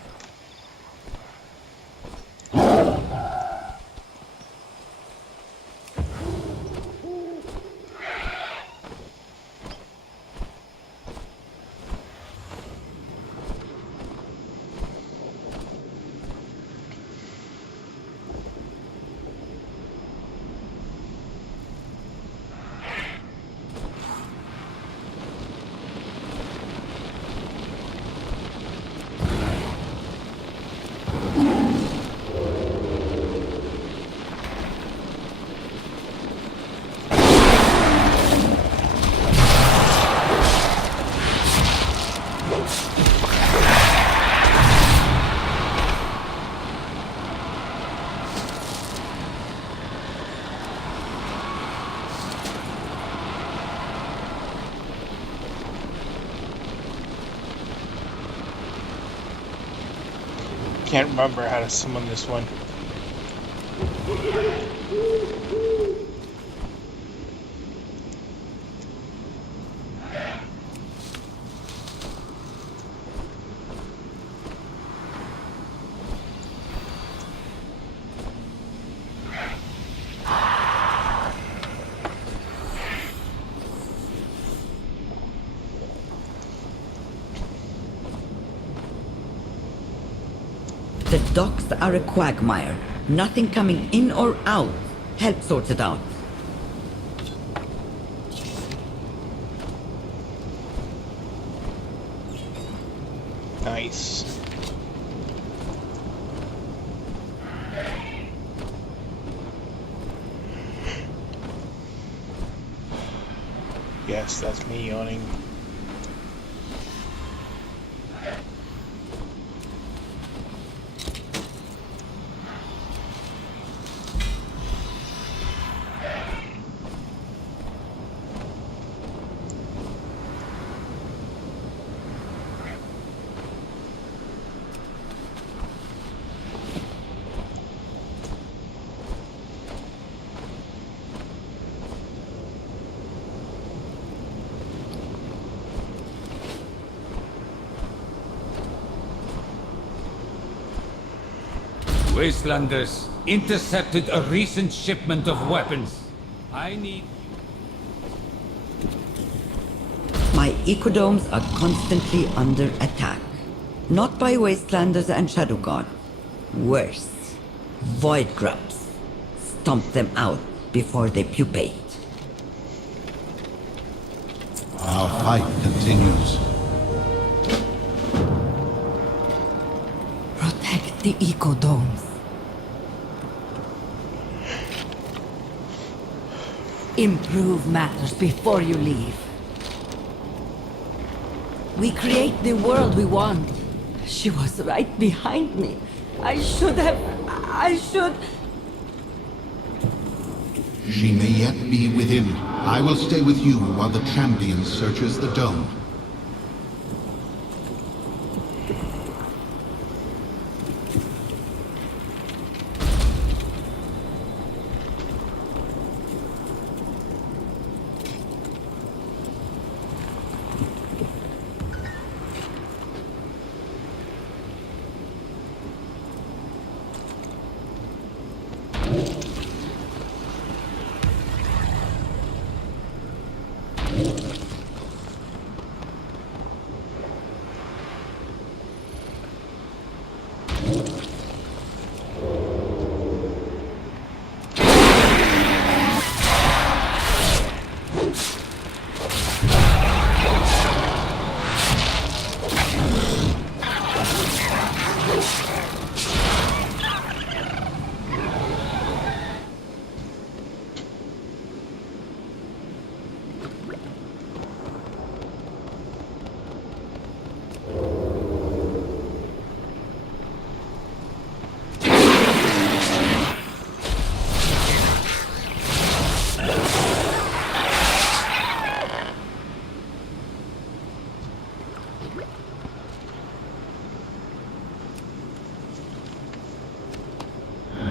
Can't remember how to summon this one. The docks are a quagmire. Nothing coming in or out. Help sort it out. Nice. Yes, that's me yawning. Wastelanders intercepted a recent shipment of weapons. I need... My ecodomes are constantly under attack. Not by Wastelanders and Shadow God. Worse. Void grubs. Stomp them out before they pupate. Our fight continues. Protect the ecodomes. Improve matters before you leave. We create the world we want. She was right behind me. I should... She may yet be within. I will stay with you while the champion searches the dome.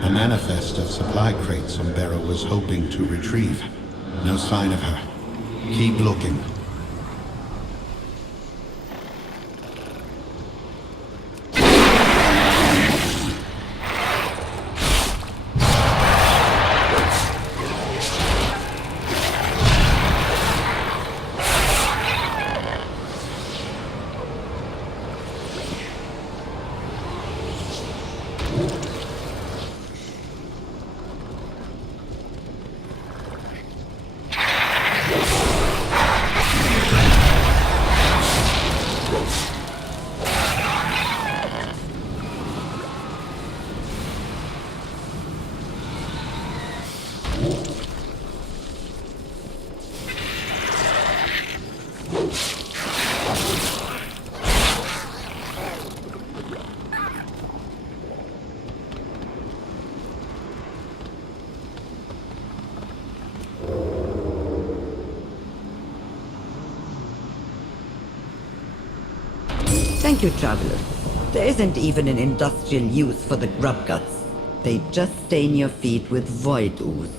A manifest of supply crates Umbera was hoping to retrieve. No sign of her. Keep looking. Thank you, Traveler. There isn't even an industrial use for the grub guts. They just stain your feet with void ooze.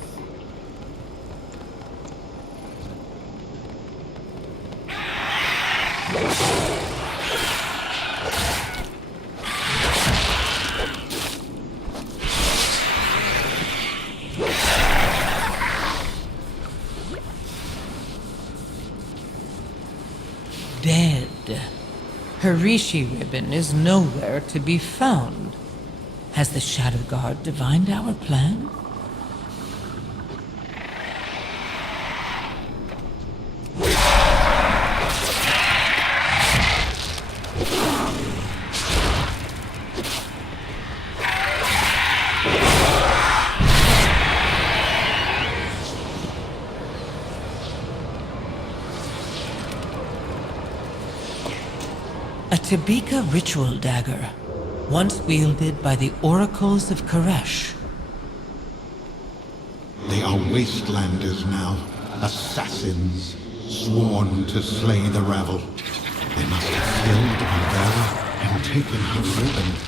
Dead. Her Rishi ribbon is nowhere to be found. Has the Shadow Guard divined our plan? A Tabika ritual dagger, once wielded by the oracles of Koresh. They are wastelanders now, assassins, sworn to slay the rabble. They must have killed Umbrella and taken her ribbon.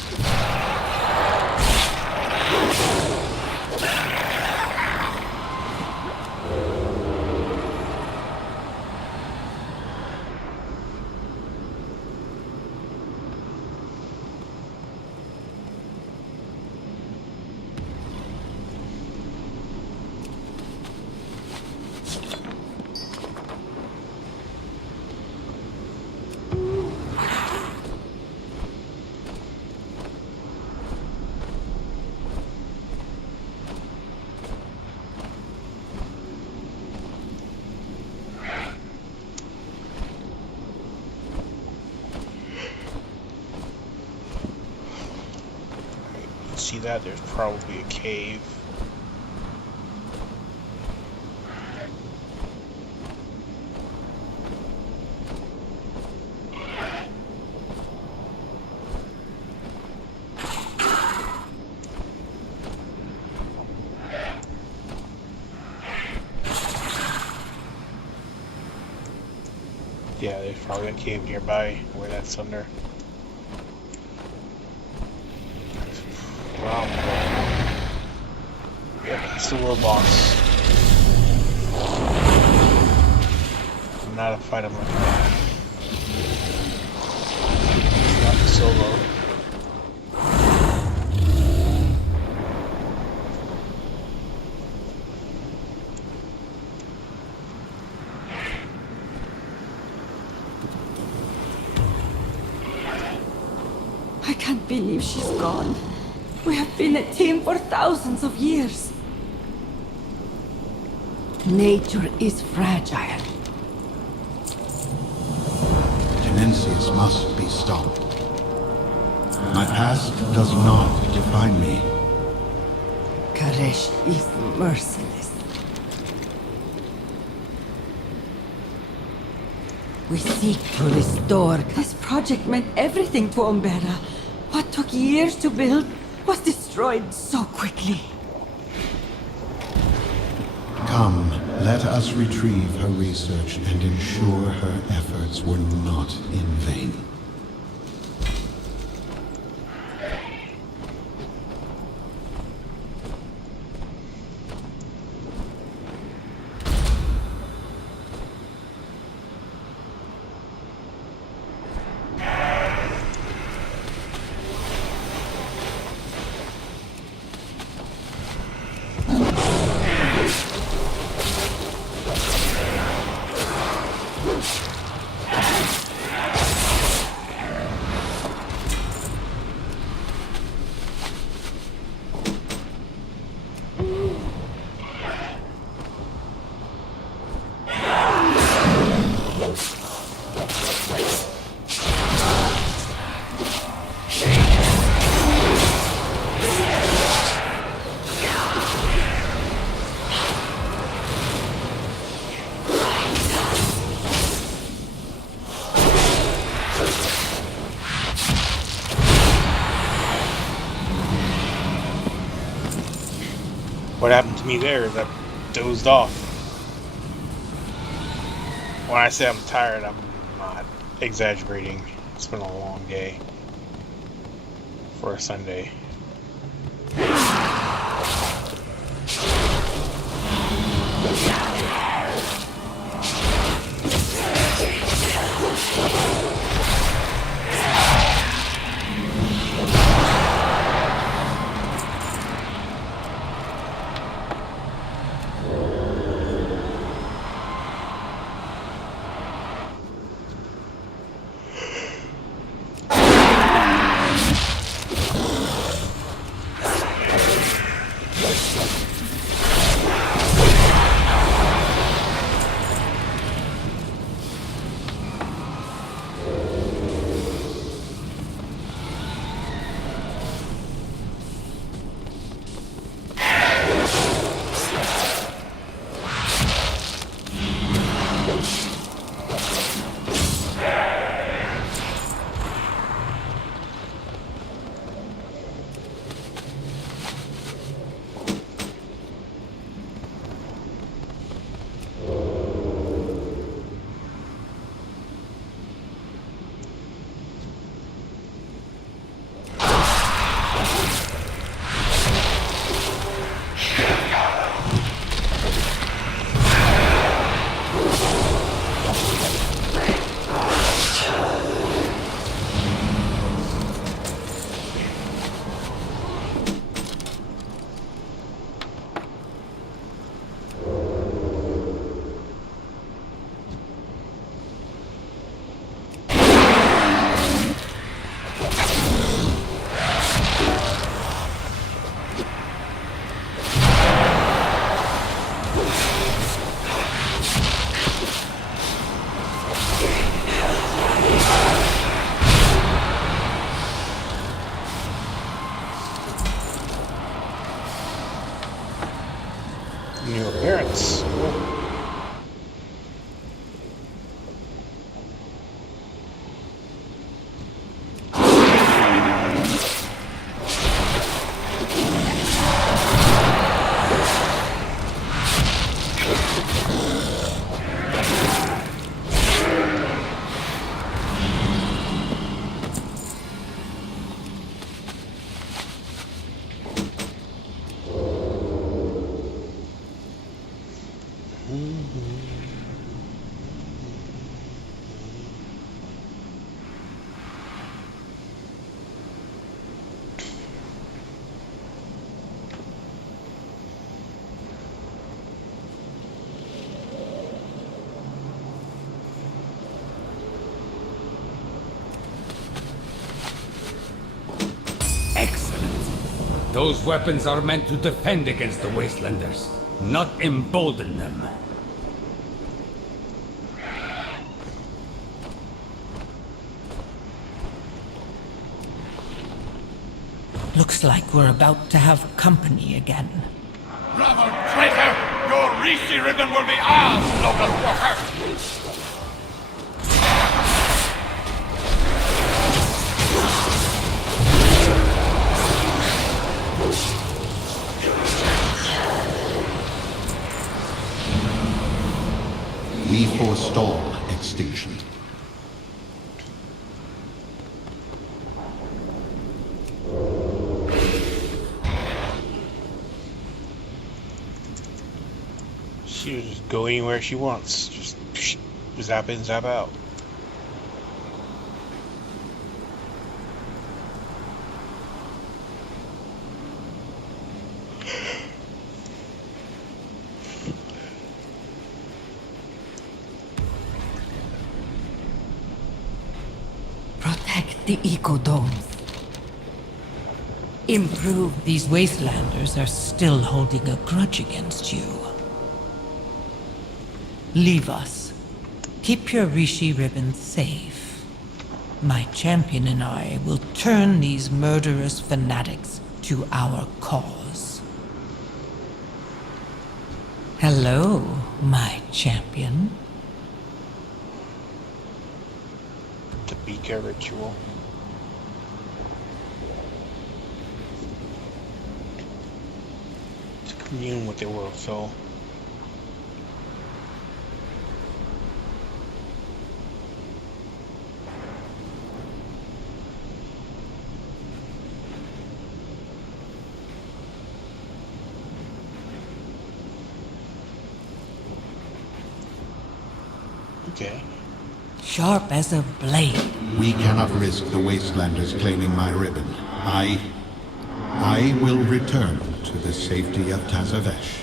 See that? There's probably a cave. Yeah, there's probably a cave nearby where that's under. Wow. Yeah, it's the world boss. Not a fight I'm looking at. It's not the solo. I can't believe she's gone. We have been a team for thousands of years. Nature is fragile. Dimensius must be stopped. My past does not define me. Koresh is merciless. We seek to restore. This project meant everything to Umbera. What took years to build was destroyed so quickly. Come, let us retrieve her research and ensure her efforts were not in vain. What happened to me there is I dozed off. When I say I'm tired, I'm not exaggerating. It's been a long day for a Sunday. Excellent. Those weapons are meant to defend against the Wastelanders, not embolden them. Looks like we're about to have company again. Brother traitor! Your Rishi ribbon will be ours, local walker! We forestall extinction. She would just go anywhere she wants. Just zap in, zap out. Protect the ecodomes. Improve. These Wastelanders are still holding a grudge against you. Leave us. Keep your Rishi ribbon safe. My champion and I will turn these murderous fanatics to our cause. Hello, my champion. The Beaker ritual. To commune with the world soul. Okay. Sharp as a blade. We cannot risk the Wastelanders claiming my ribbon. I will return to the safety of Tazavesh.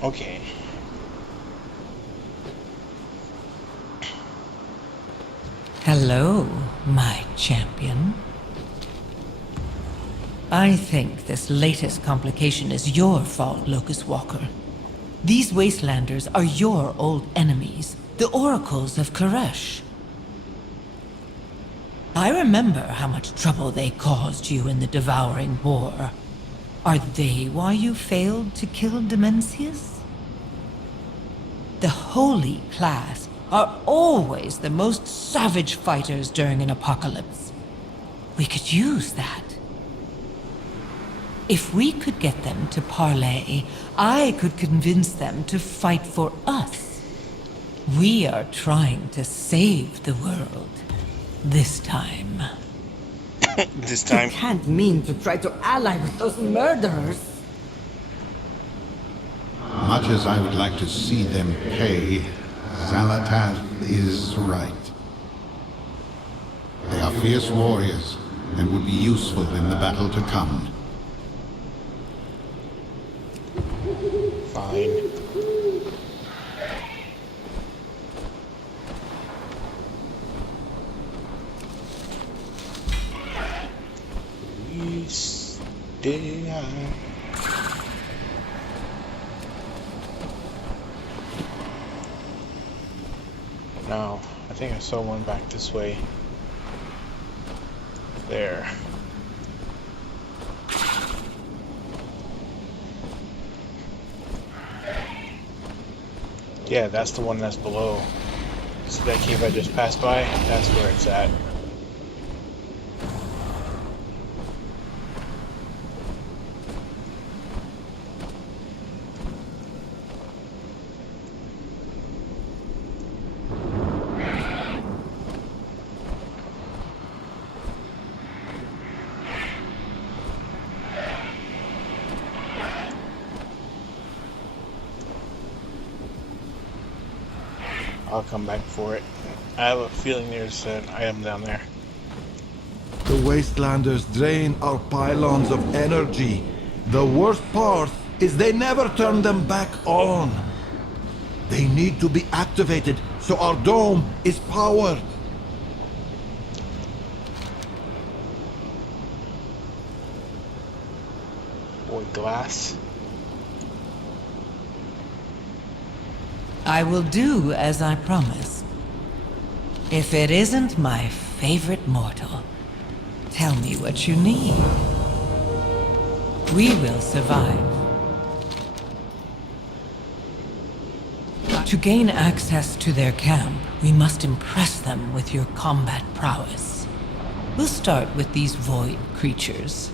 Okay. Hello, my champion. I think this latest complication is your fault, Locust Walker. These Wastelanders are your old enemies, the Oracles of Koresh. I remember how much trouble they caused you in the Devouring War. Are they why you failed to kill Dimensius? The Holy Class are always the most savage fighters during an apocalypse. We could use that. If we could get them to parley, I could convince them to fight for us. We are trying to save the world. This time. This time. You can't mean to try to ally with those murderers. Much as I would like to see them pay, Zalatath is right. They are fierce warriors and would be useful in the battle to come. Fine. We stay high. Now, I think I saw one back this way. There. Yeah, that's the one that's below. So that cave I just passed by, that's where it's at. I'll come back for it. I have a feeling there's an item down there. The Wastelanders drain our pylons of energy. The worst part is they never turn them back on. They need to be activated so our dome is powered. Boy, glass. I will do as I promised. If it isn't my favorite mortal, tell me what you need. We will survive. To gain access to their camp, we must impress them with your combat prowess. We'll start with these void creatures.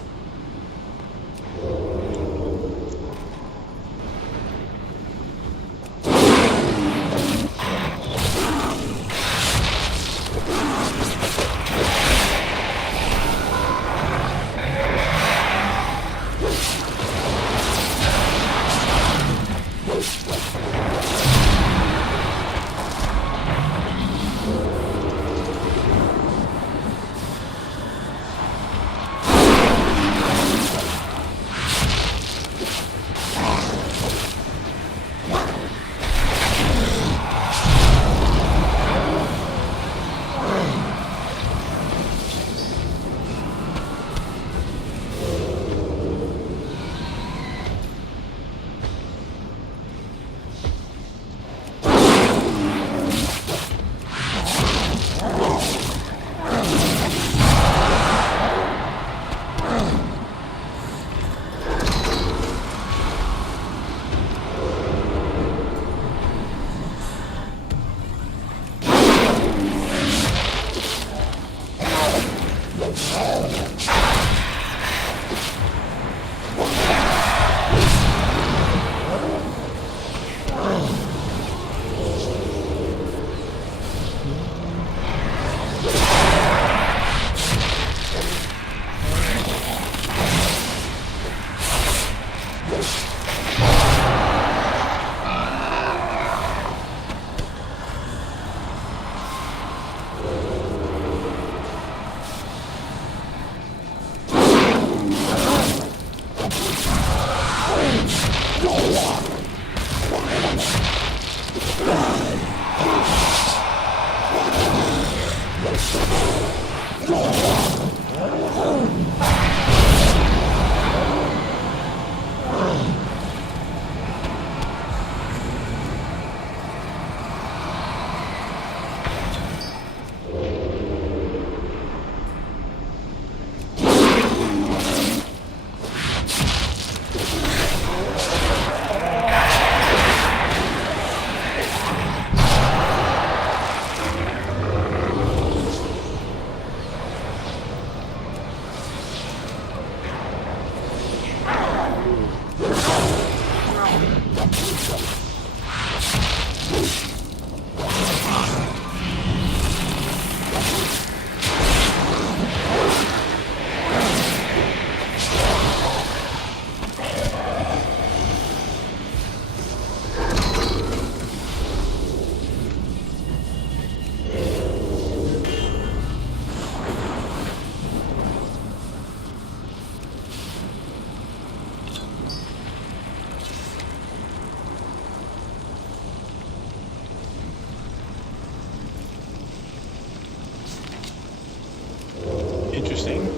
Interesting.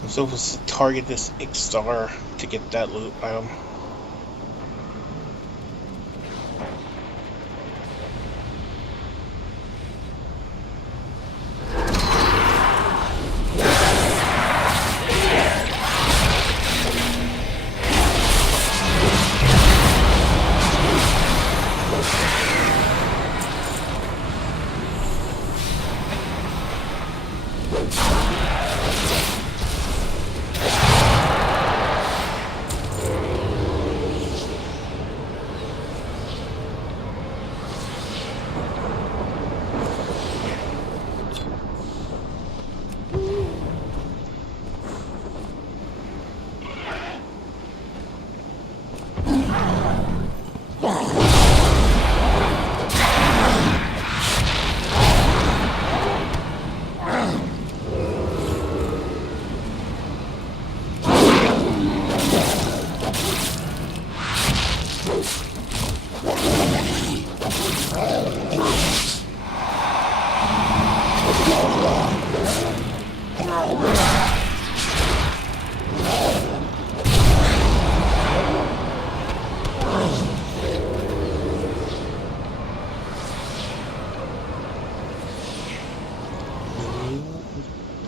So I'm supposed to target this X-Star to get that loot item.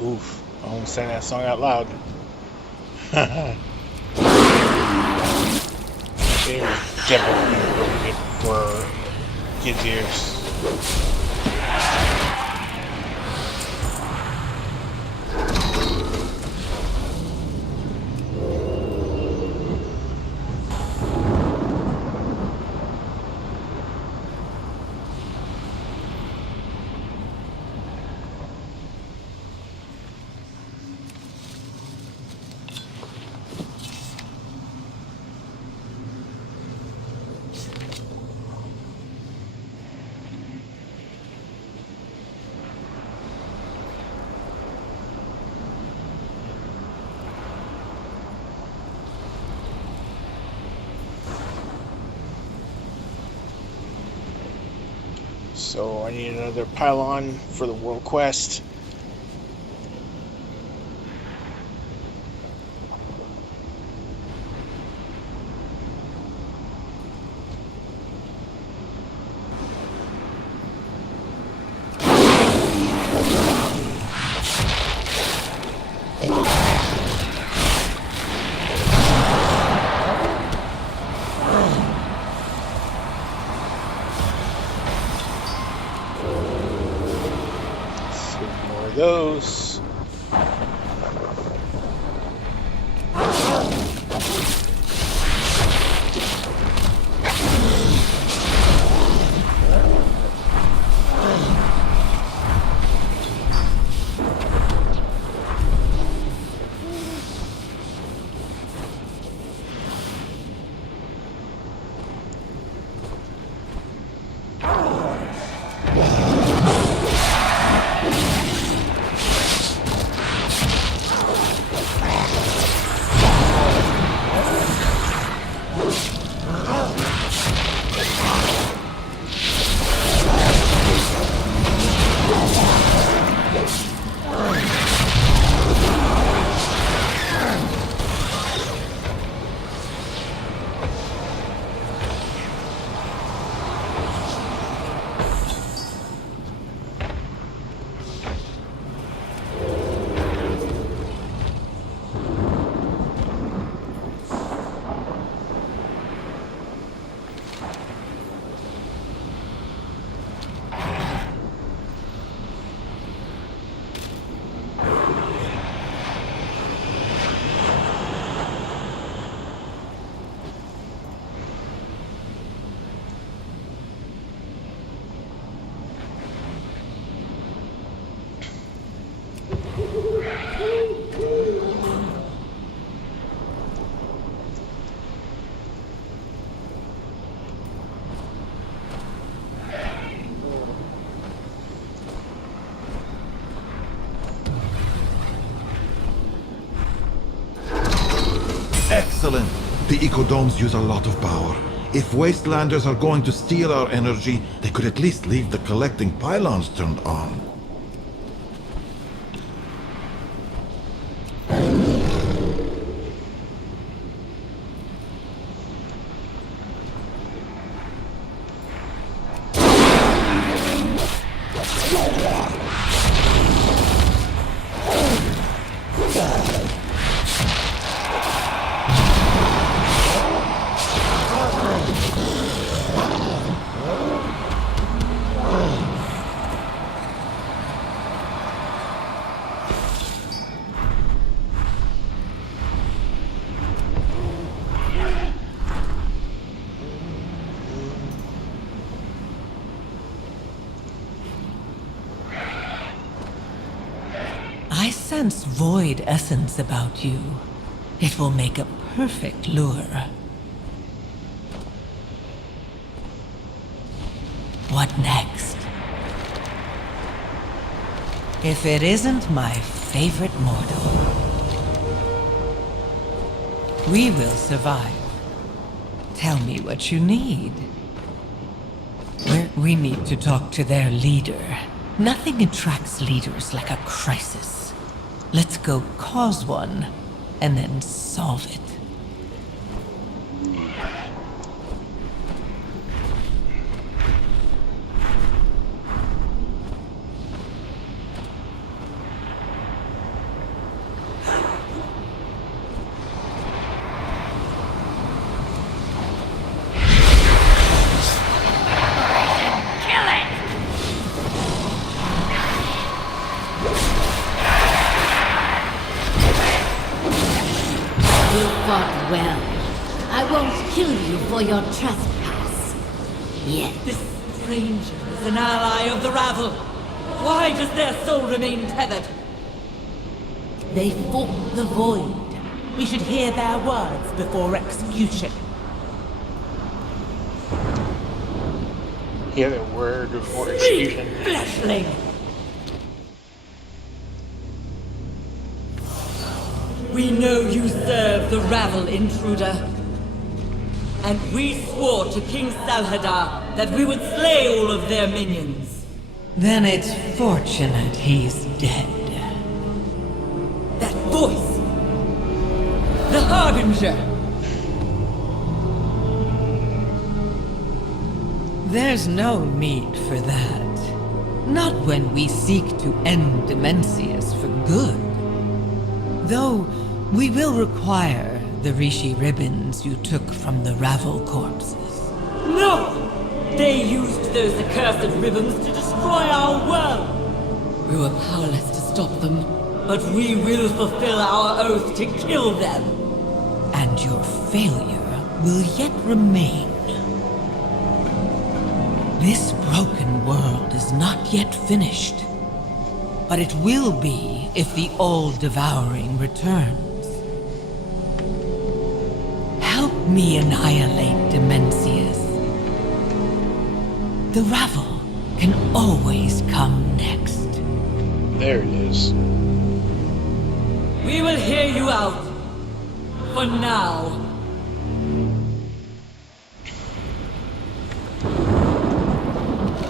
Oof, I almost sang that song out loud. It was definitely for kids' ears. So I need another pylon for the world quest. Those. Excellent! The ecodomes use a lot of power. If Wastelanders are going to steal our energy, they could at least leave the collecting pylons turned on. I sense void essence about you. It will make a perfect lure. What next? If it isn't my favorite mortal, we will survive. Tell me what you need. We need to talk to their leader. Nothing attracts leaders like a crisis. Let's go cause one, and then solve it. Well, I won't kill you for your trespass. Yet. This stranger is an ally of the rabble. Why does their soul remain tethered? They fought the void. We should hear their words before execution. Hear the word before execution. Fleshling! We know you serve the rabble, intruder. And we swore to King Salhadar that we would slay all of their minions. Then it's fortunate he's dead. That voice! The Harbinger! There's no need for that. Not when we seek to end Dimensius for good. Though, we will require the Rishi ribbons you took from the Ravel corpses. No! They used those accursed ribbons to destroy our world! We were powerless to stop them, but we will fulfill our oath to kill them! And your failure will yet remain. This broken world is not yet finished. But it will be if the all-devouring returns. Help me annihilate Dimensius. The Ravel can always come next. There it is. We will hear you out. For now.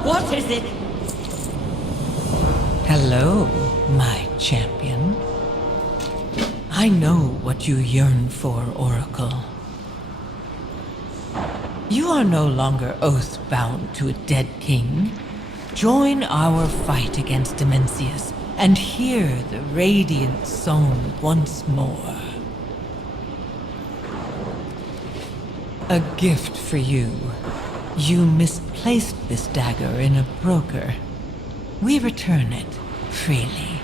What is it? Hello, my champion. I know what you yearn for, Oracle. You are no longer oath-bound to a dead king. Join our fight against Dimensius and hear the radiant song once more. A gift for you. You misplaced this dagger in a broker. We return it freely.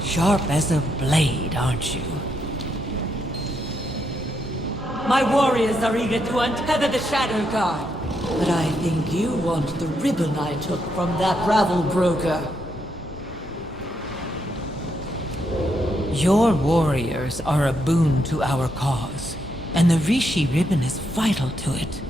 Sharp as a blade, aren't you? My warriors are eager to untether the Shadow Guard. But I think you want the ribbon I took from that Ravel broker. Your warriors are a boon to our cause, and the Rishi ribbon is vital to it.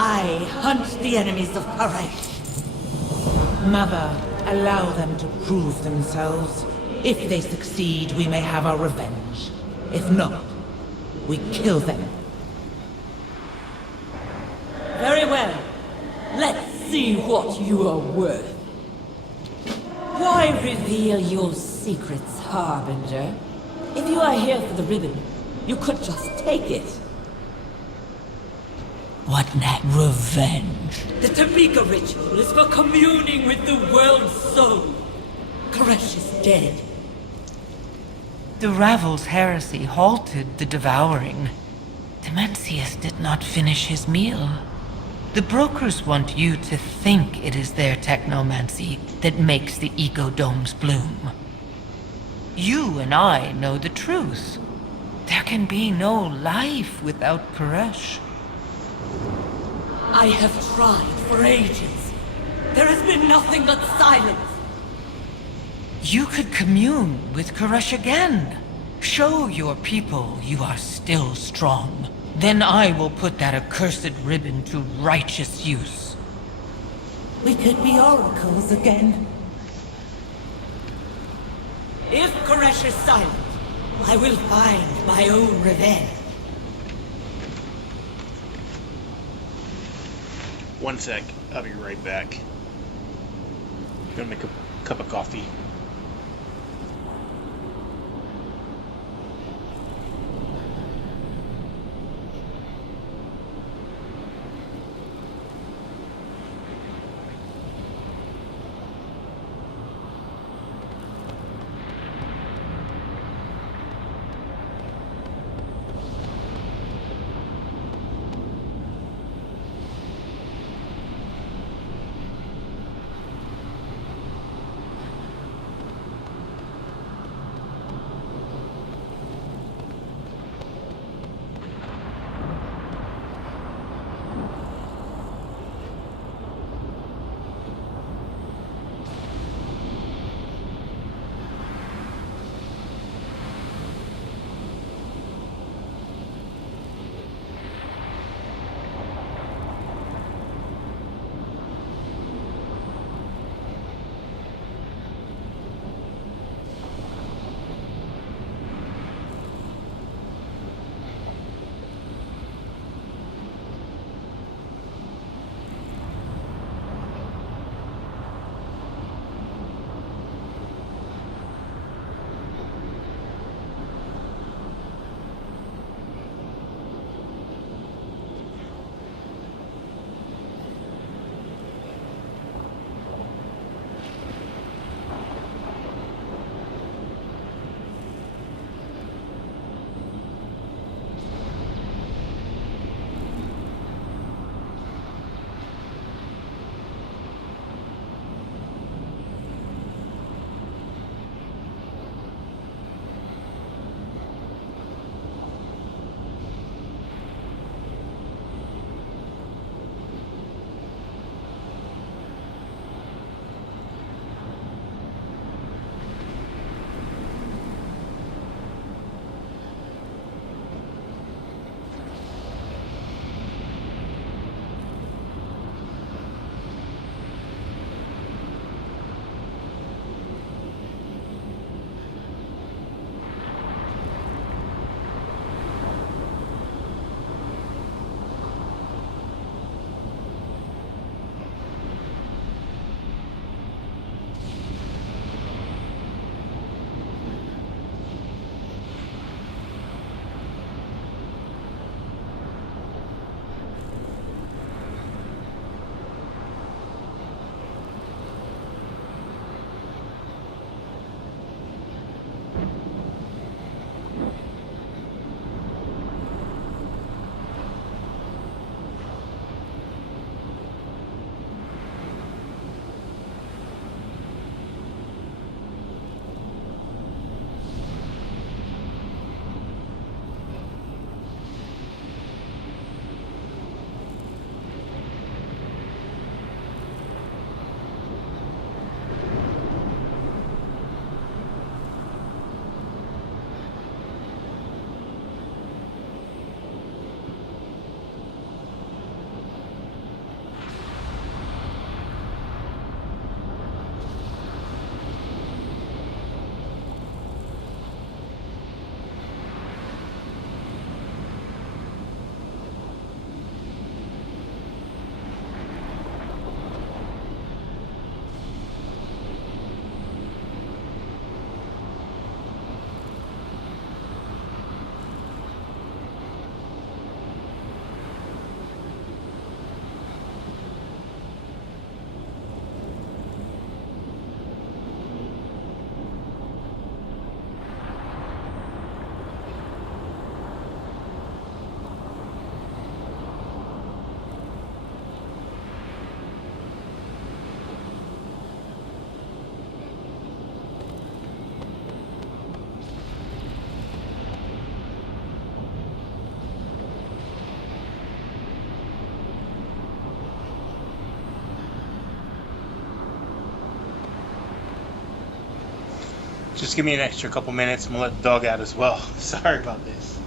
I hunt the enemies of Paresh. Mother, allow them to prove themselves. If they succeed, we may have our revenge. If not, we kill them. Very well. Let's see what you are worth. Why reveal your secrets, Harbinger? If you are here for the ribbon, you could just take it. What next? Revenge. The Tamika ritual is for communing with the world's soul. Koresh is dead. The Ravel's heresy halted the devouring. Dimensius did not finish his meal. The brokers want you to think it is their technomancy that makes the ecodomes bloom. You and I know the truth. There can be no life without Koresh. I have tried for ages. There has been nothing but silence. You could commune with Koresh again. Show your people you are still strong. Then I will put that accursed ribbon to righteous use. We could be oracles again. If Koresh is silent, I will find my own revenge. One sec. I'll be right back. Gonna make a cup of coffee. Just give me an extra couple minutes. I'm gonna let the dog out as well. Sorry about this.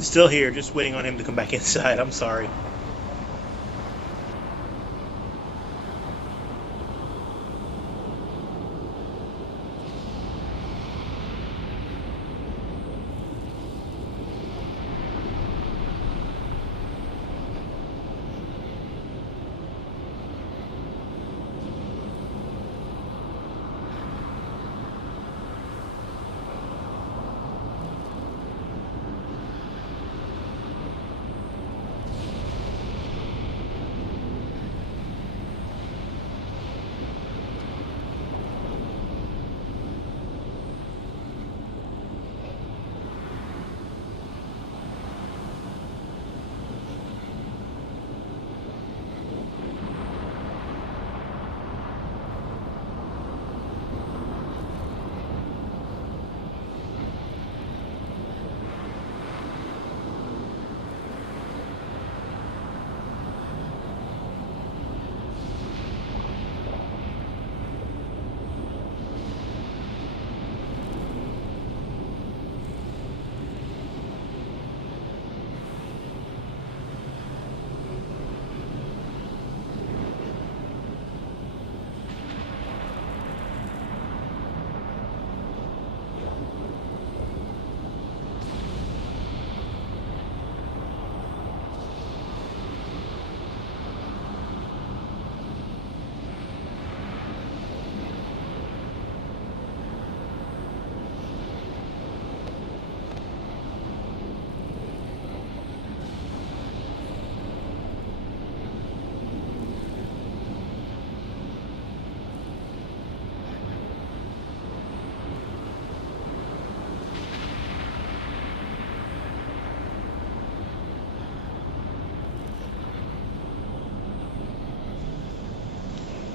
Still here, just waiting on him to come back inside. I'm sorry.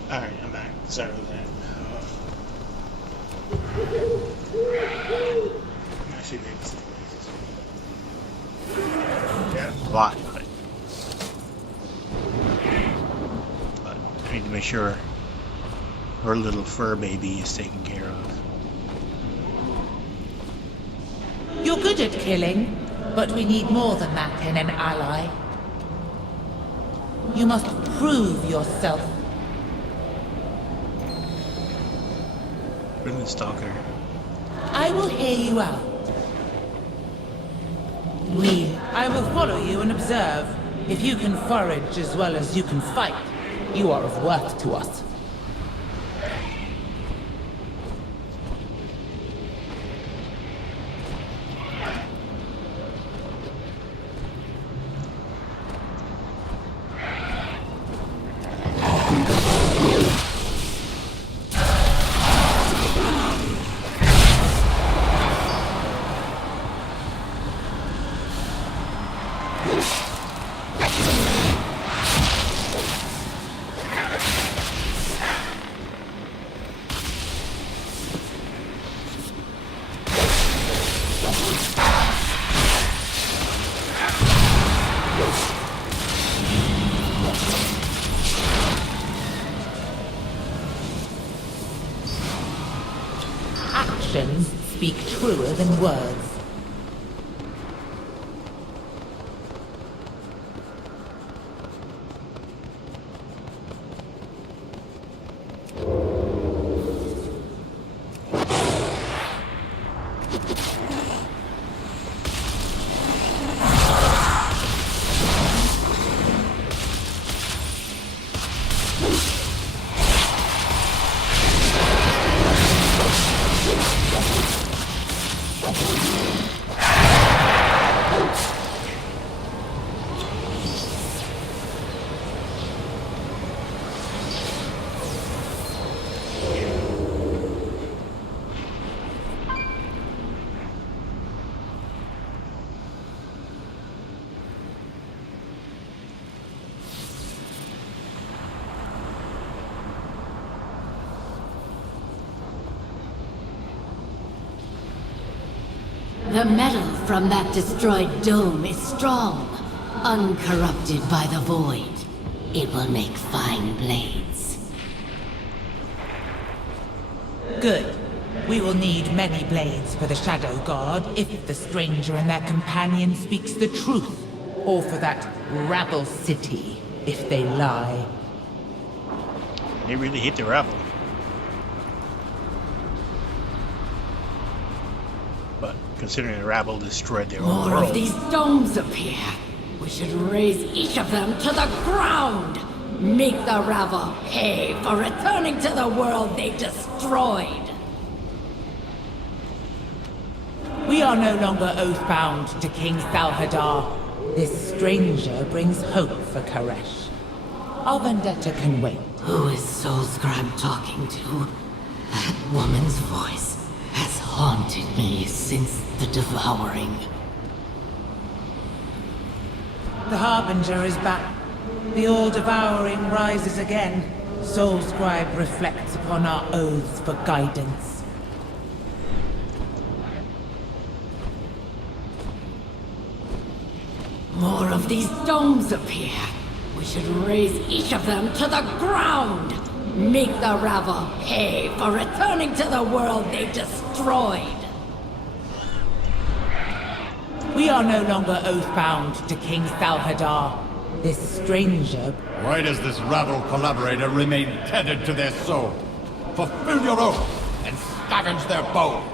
Alright, I'm back. Sorry about that. Actually, maybe it's yeah, a lot, but I need to make sure her little fur baby is taken care of. You're good at killing, but we need more than that in an ally. You must prove yourself. Bring the stalker. I will hear you out. I will follow you and observe. If you can forage as well as you can fight, you are of worth to us. Actions speak truer than words. The metal from that destroyed dome is strong, uncorrupted by the void. It will make fine blades. Good. We will need many blades for the Shadow Guard if the stranger and their companion speaks the truth, or for that rabble city if they lie. They really hate the rabble. But considering the rabble destroyed their own More world. of these domes appear. We should raise each of them to the ground. Make the rabble pay for returning to the world they destroyed. We are no longer oath-bound to King Salhadar. This stranger brings hope for Koresh. Our vendetta can wait. Who is Soulscribe talking to? That woman's voice has haunted me since the devouring. The Harbinger is back. The all-devouring rises again. Soulscribe reflects upon our oaths for guidance. More of these domes appear. We should raise each of them to the ground. Make the rabble pay for returning to the world they destroyed. We are no longer oath-bound to King Salhadar. This stranger... Why does this rabble collaborator remain tethered to their soul? Fulfill your oath and scavenge their bones!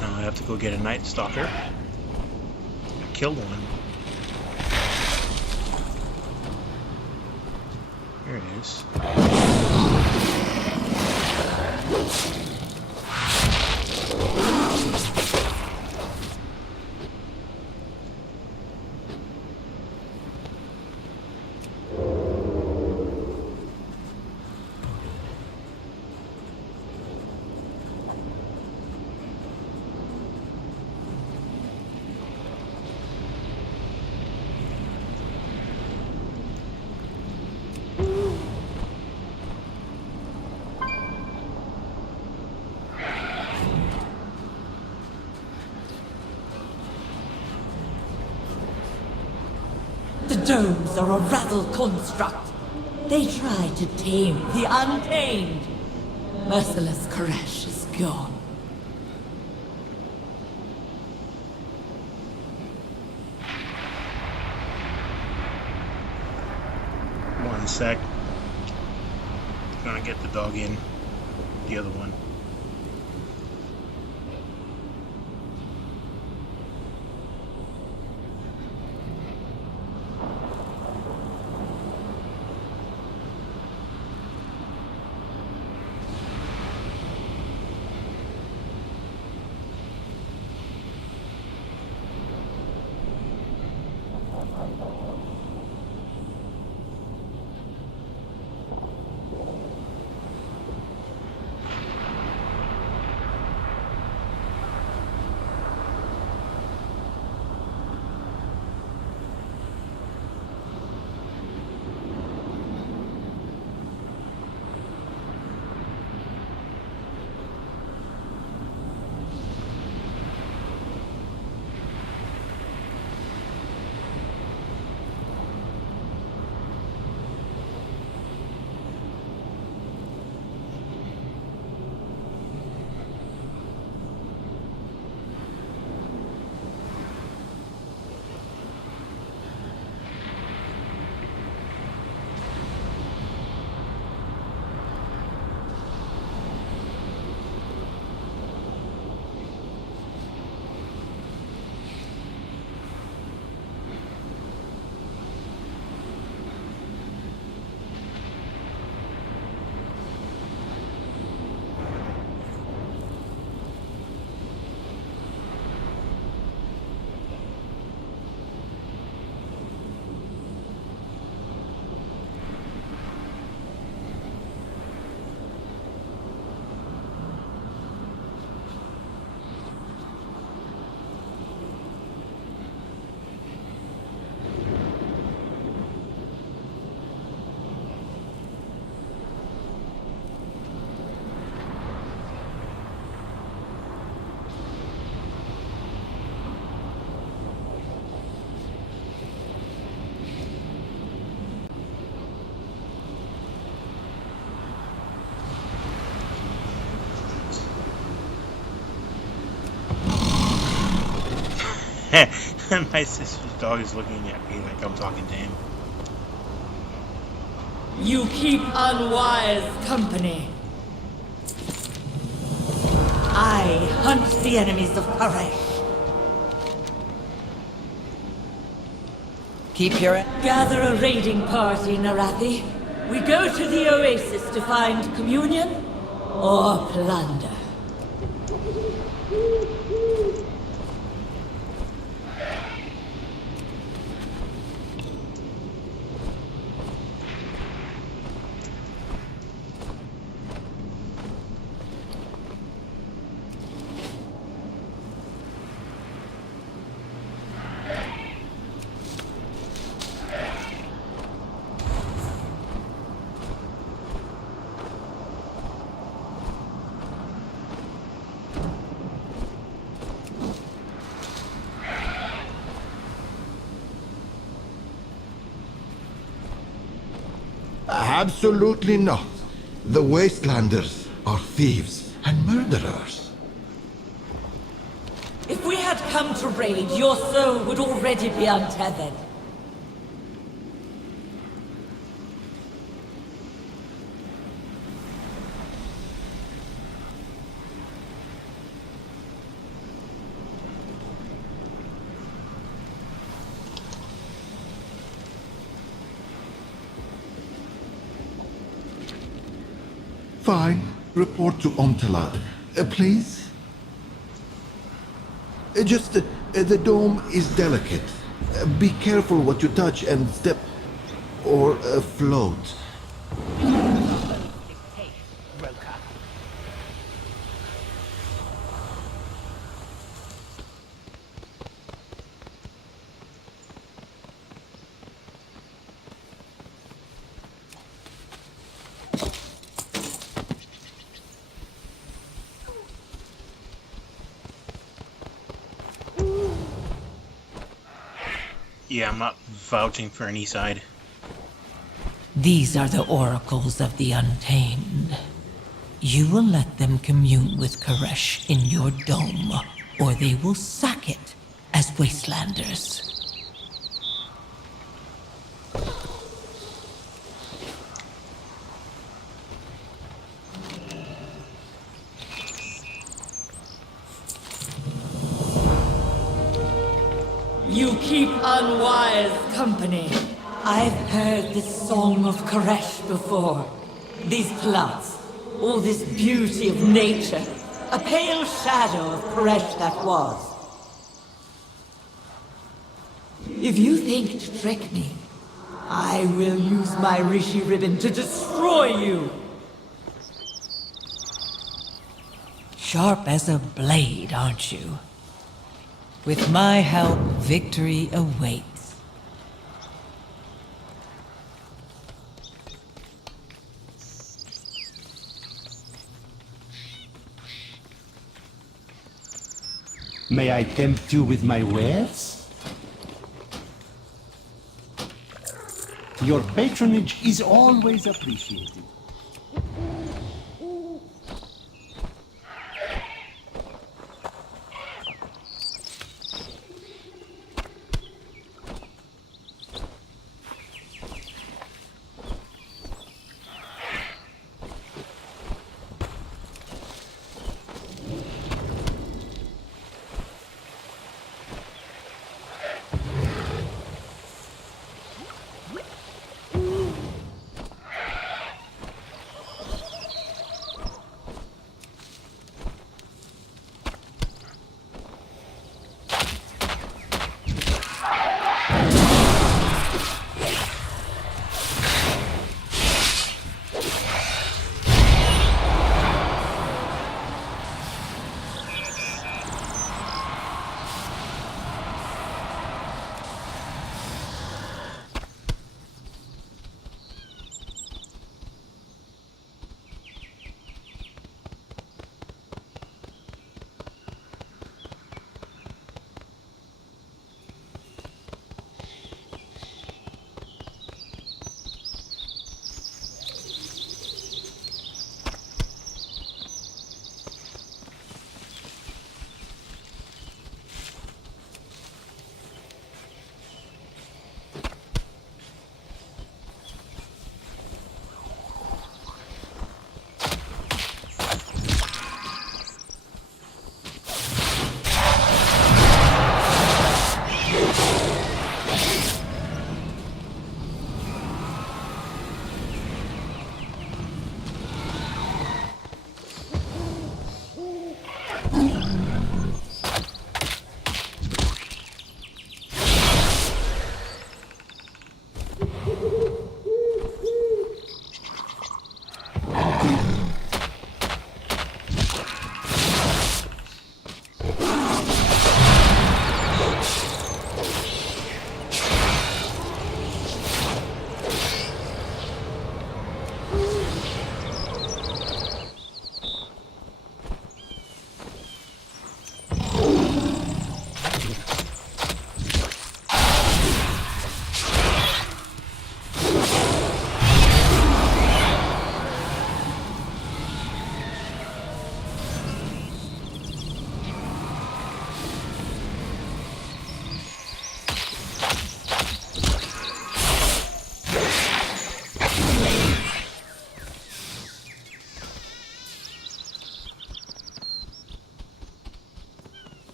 Now I have to go get a Night Stalker. I killed one. Here it is. The domes are a rabble construct. They try to tame the untamed. Merciless Koresh is gone. One sec. Gonna get the dog in. The other one. My sister's dog is looking at me like I'm talking to him. You keep unwise company. I hunt the enemies of Koresh. Keep your... Gather a raiding party, Narathi. We go to the oasis to find communion or plunder. Absolutely not. The Wastelanders are thieves and murderers. If we had come to raid, your soul would already be untethered. Fine. Report to Ontalad. Please? The dome is delicate. Be careful what you touch and step... or float. Yeah, I'm not vouching for any side. These are the oracles of the Untamed. You will let them commune with Koresh in your dome, or they will sack it as Wastelanders. You keep unwise company. I've heard this song of Koresh before. These plants, all this beauty of nature. A pale shadow of Koresh that was. If you think to trick me, I will use my Rishi ribbon to destroy you. Sharp as a blade, aren't you? With my help, victory awaits. May I tempt you with my wares? Your patronage is always appreciated.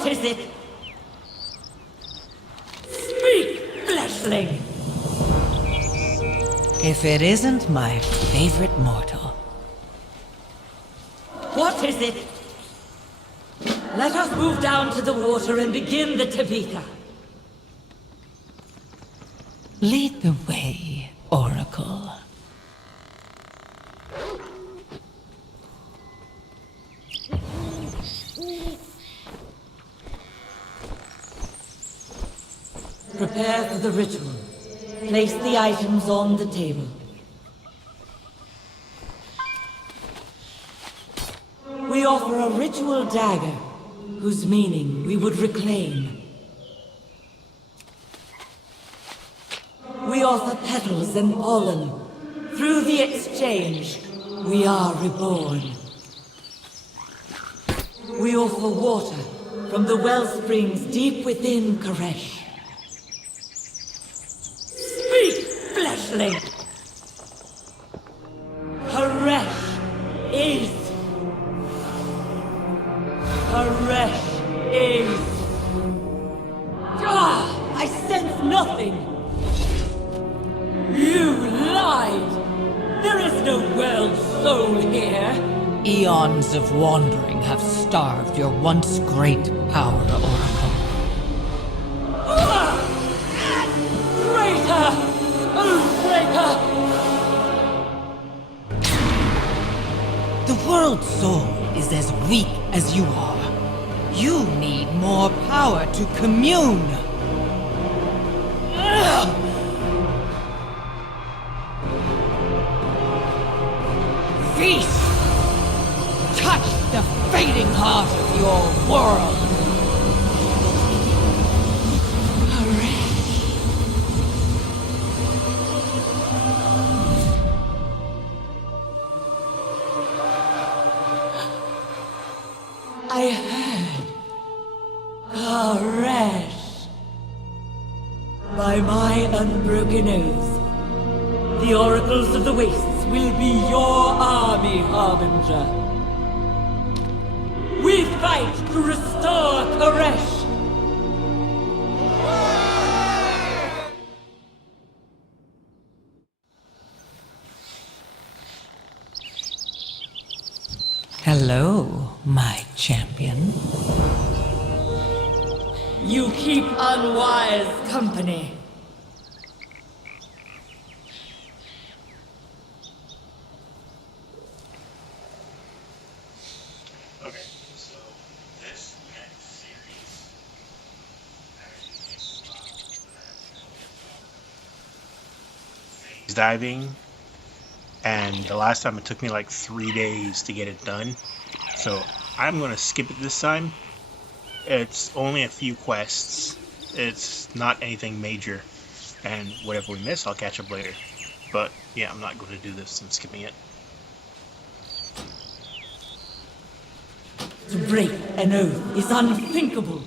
What is it? Speak, fleshling! If it isn't my favorite mortal. What is it? Let us move down to the water and begin the Tabitha. Lead the way, Oracle. Prepare for the ritual. Place the items on the table. We offer a ritual dagger, whose meaning we would reclaim. We offer petals and pollen. Through the exchange, we are reborn. We offer water from the well springs deep within Koresh. Speak, fleshling! Koresh is... Koresh is... Ah! I sense nothing! You lied! There is no world soul here! Eons of wandering have starved your once great power, Oracle. Traitor! Oh, traitor! The world soul is as weak as you are. You need more power to commune. Feast! Touch the fading heart of your world! I heard. Koresh. By my unbroken oath, the oracles of the wastes will be your army, Harbinger. We fight to restore Koresh! Hello, my champion. You keep unwise company. Okay, so this next series phase diving, and the last time it took me like 3 days to get it done, so I'm gonna skip it this time. It's only a few quests, it's not anything major, and whatever we miss I'll catch up later, but yeah, I'm not going to do this and skipping it. To break an oath is unthinkable.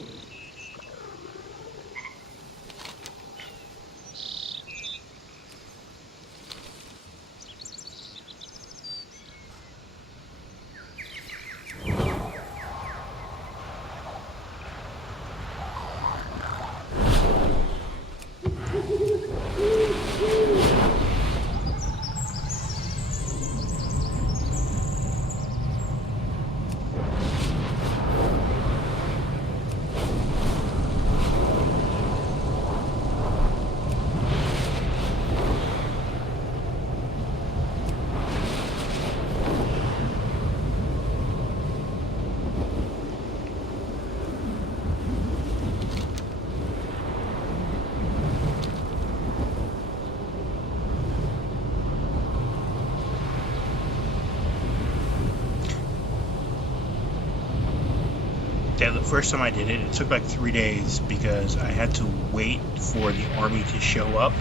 Yeah, the first time I did it, it took like 3 days because I had to wait for the army to show up,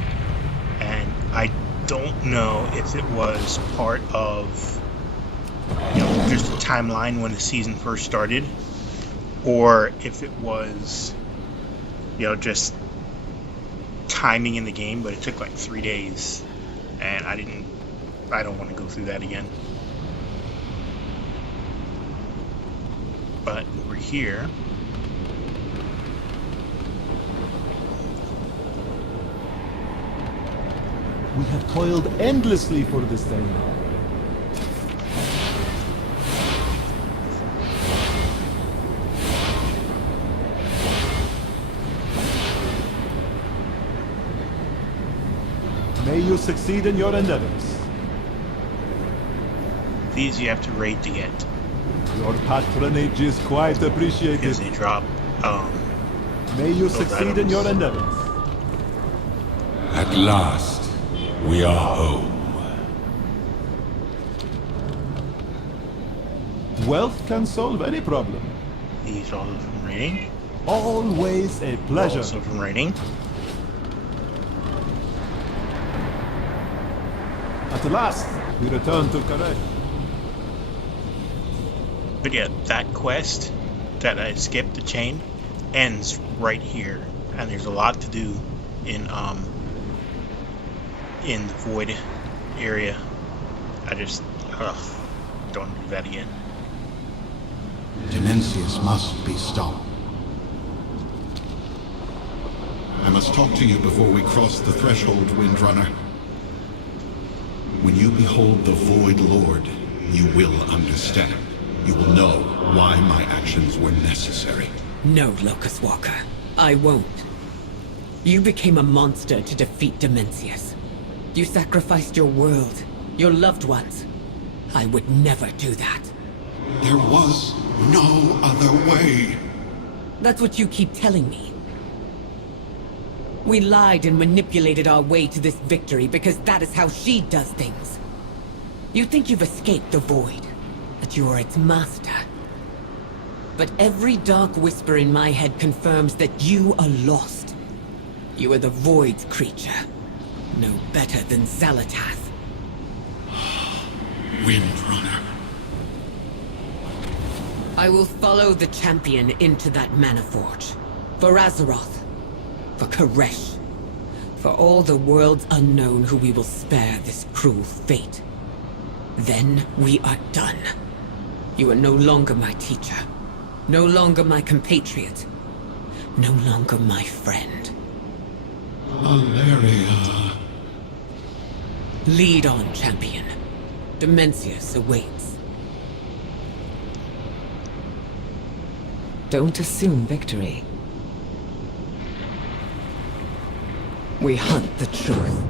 and I don't know if it was part of, you know, just the timeline when the season first started, or if it was, you know, just timing in the game, but it took like 3 days, and I don't want to go through that again. But we're here. We have toiled endlessly for this day. May you succeed in your endeavors. These you have to raid to get. Your patronage is quite appreciated. Because they drop, May you those succeed in items. your endeavors. At last, we are home. Wealth can solve any problem. These also from raiding. Always a pleasure. Also from raiding. At last, we return to Karesh. But yeah, that quest that I skipped the chain ends right here, and there's a lot to do in the void area. I just don't do that again. Dimensius must be stopped. I must talk to you before we cross the threshold, Windrunner. When you behold the Void Lord, you will understand. You will know why my actions were necessary. No, Locust Walker. I won't. You became a monster to defeat Dimensius. You sacrificed your world, your loved ones. I would never do that. There was no other way. That's what you keep telling me. We lied and manipulated our way to this victory because that is how she does things. You think you've escaped the Void, that you are its master. But every dark whisper in my head confirms that you are lost. You are the Void's creature. No better than Zalatath. Windrunner. I will follow the champion into that mana forge. For Azeroth. For Karesh. For all the worlds unknown who we will spare this cruel fate. Then we are done. You are no longer my teacher. No longer my compatriot. No longer my friend. Valeria. Lead on, champion. Dimensius awaits. Don't assume victory. We hunt the truth.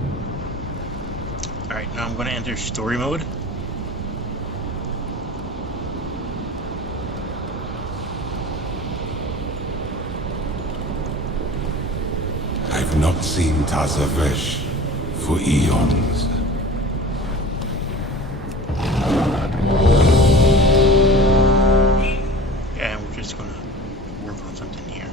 Alright, now I'm going to enter story mode. I've not seen Tazavesh for eons. And we're just going to work on something here.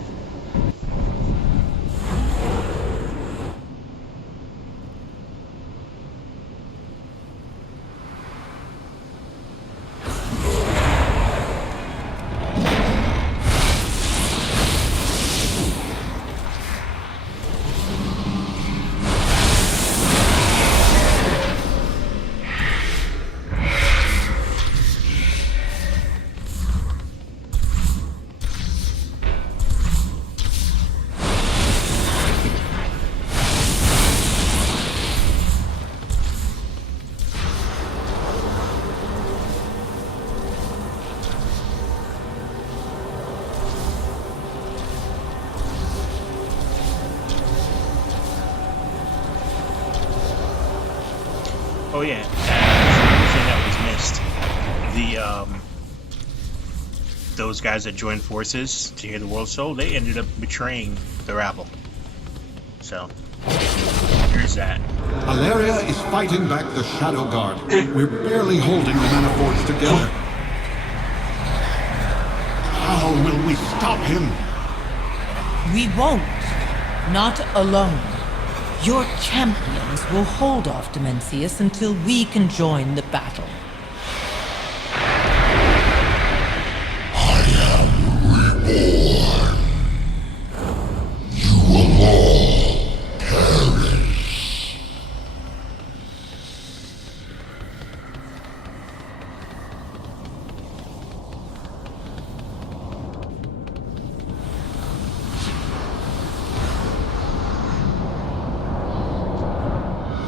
Oh yeah, thing that was missed. Those guys that joined forces to hear the World Soul, they ended up betraying the rabble. So, here's that. Valeria is fighting back the Shadow Guard. We're barely holding the Mana Forge together. How will we stop him? We won't. Not alone. Your champions will hold off Dimensius until we can join the battle. Reborn. You will all perish.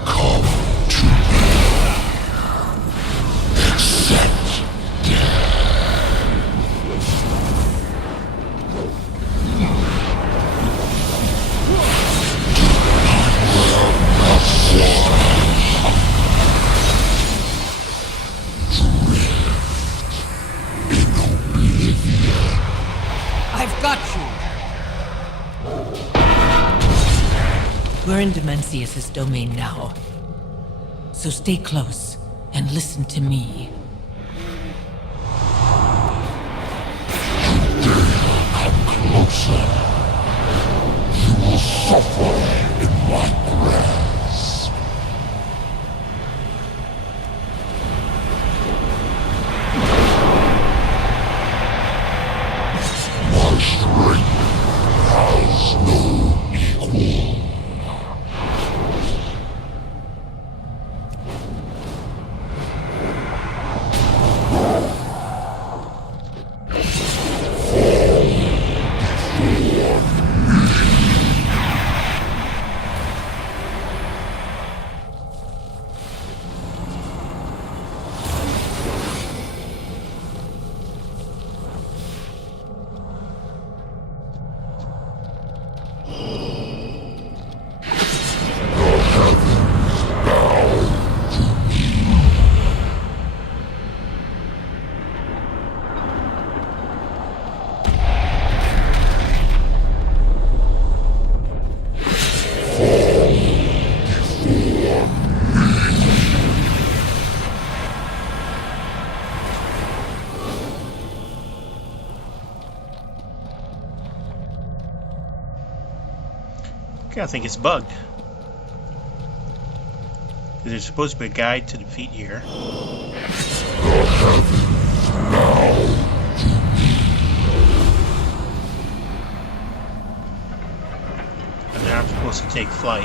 Come in Dimensius' domain now. So stay close and listen to me. Closer. You will suffer in my grasp. My strength has no equal. Okay, I think it's bugged. There's supposed to be a guide to defeat here. And then I'm supposed to take flight.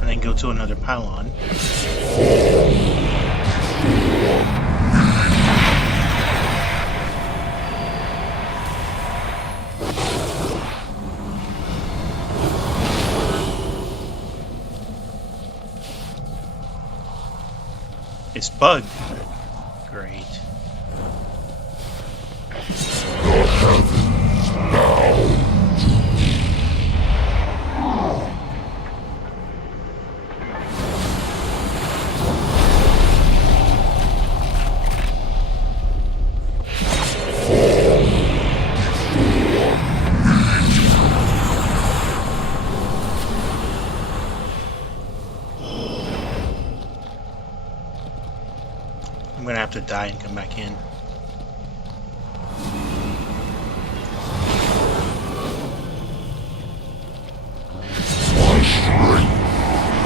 And then go to another pylon. It's bugged. Great. I'm gonna have to die and come back in. My strength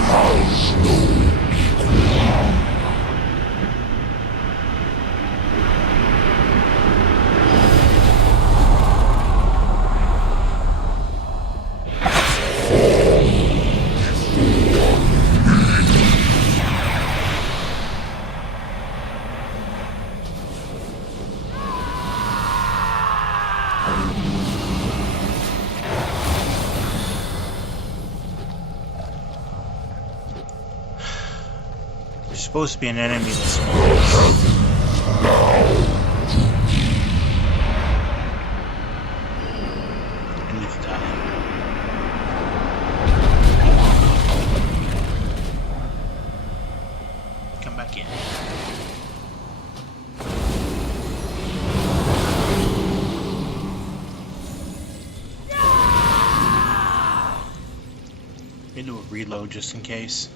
has no equal. There's supposed to be an enemy that spawns. I need to die. Come back in. Maybe do a reload just in case.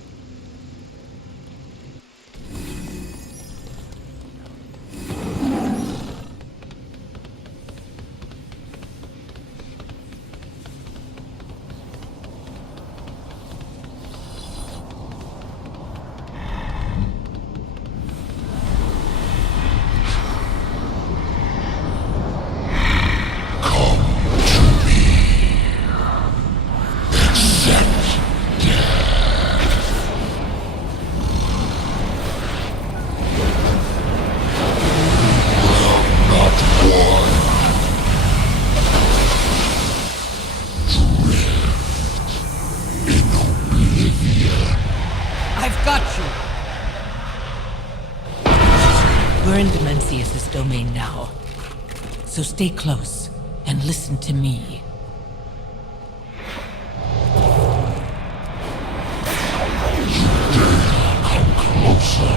We're in Dimensius' domain now. So stay close and listen to me. Come closer.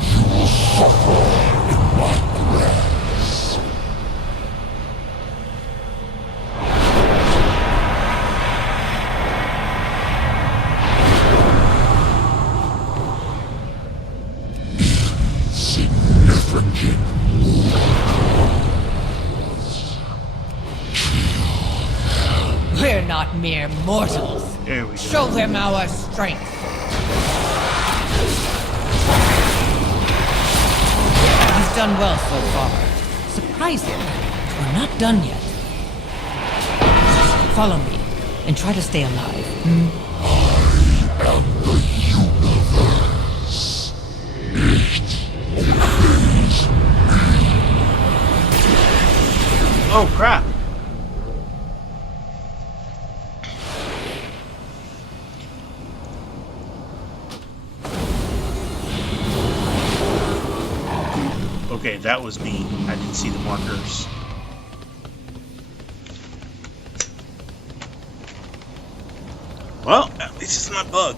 You will suffer in my grasp. mere mortals. There we go. Show them our strength. You've done well so far. Surprising. We're not done yet. Follow me, and try to stay alive. Oh crap! Okay, that was me. I didn't see the markers. Well, at least it's not bug.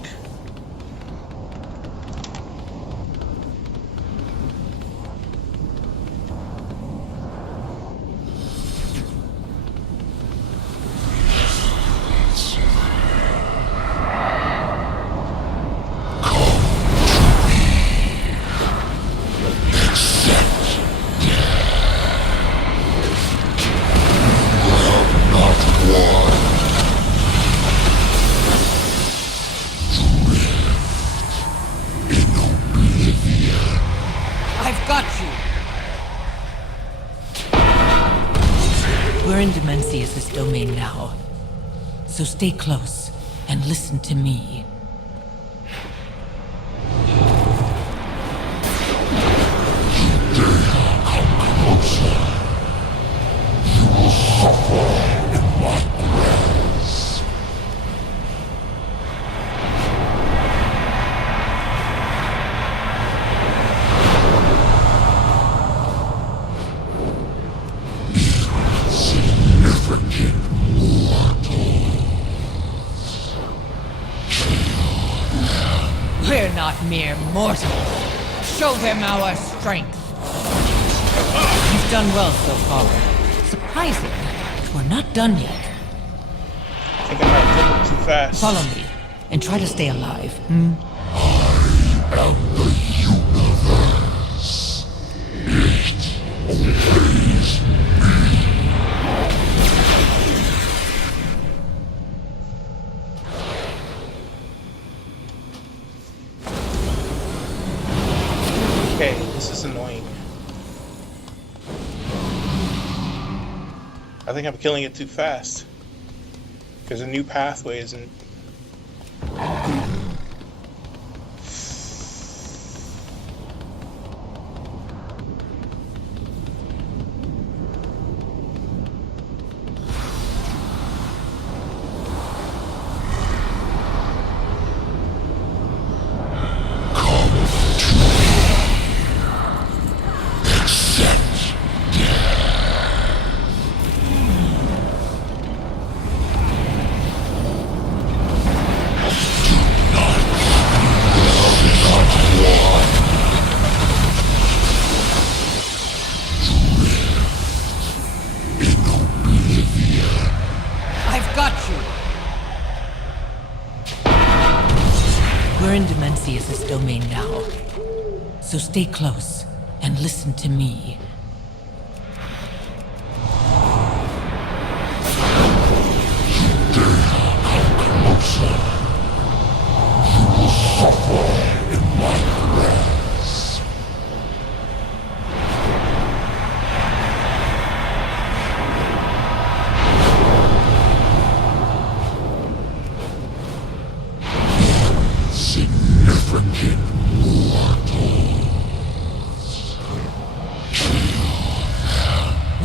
We're in Dimensius' domain now. So stay close and listen to me. We're not mere mortals. Show them our strength. You've done well so far. Surprising. We're not done yet. I think I might have clicked too fast. Follow me, and try to stay alive. Okay, this is annoying. I think I'm killing it too fast. Because a new pathway isn't... We're in Dimensius' domain now. So stay close and listen to me.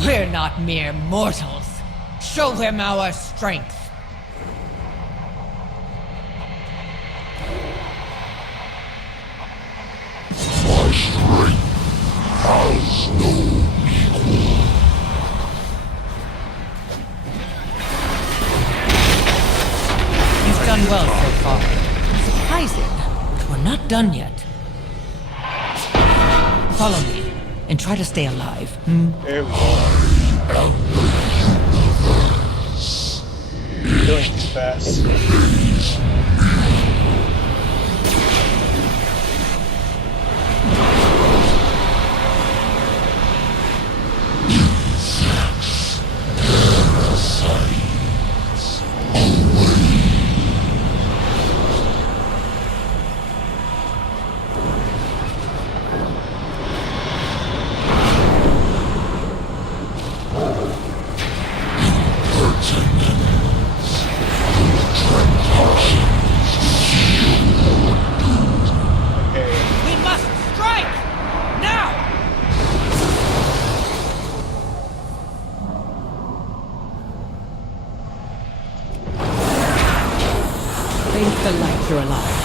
We're not mere mortals. Show them our strength. My strength has no equal. You've done well so far. Surprising. We're not done yet. Follow me, and try to stay alive. There we go. Doing too fast. Insects, parasites, mine.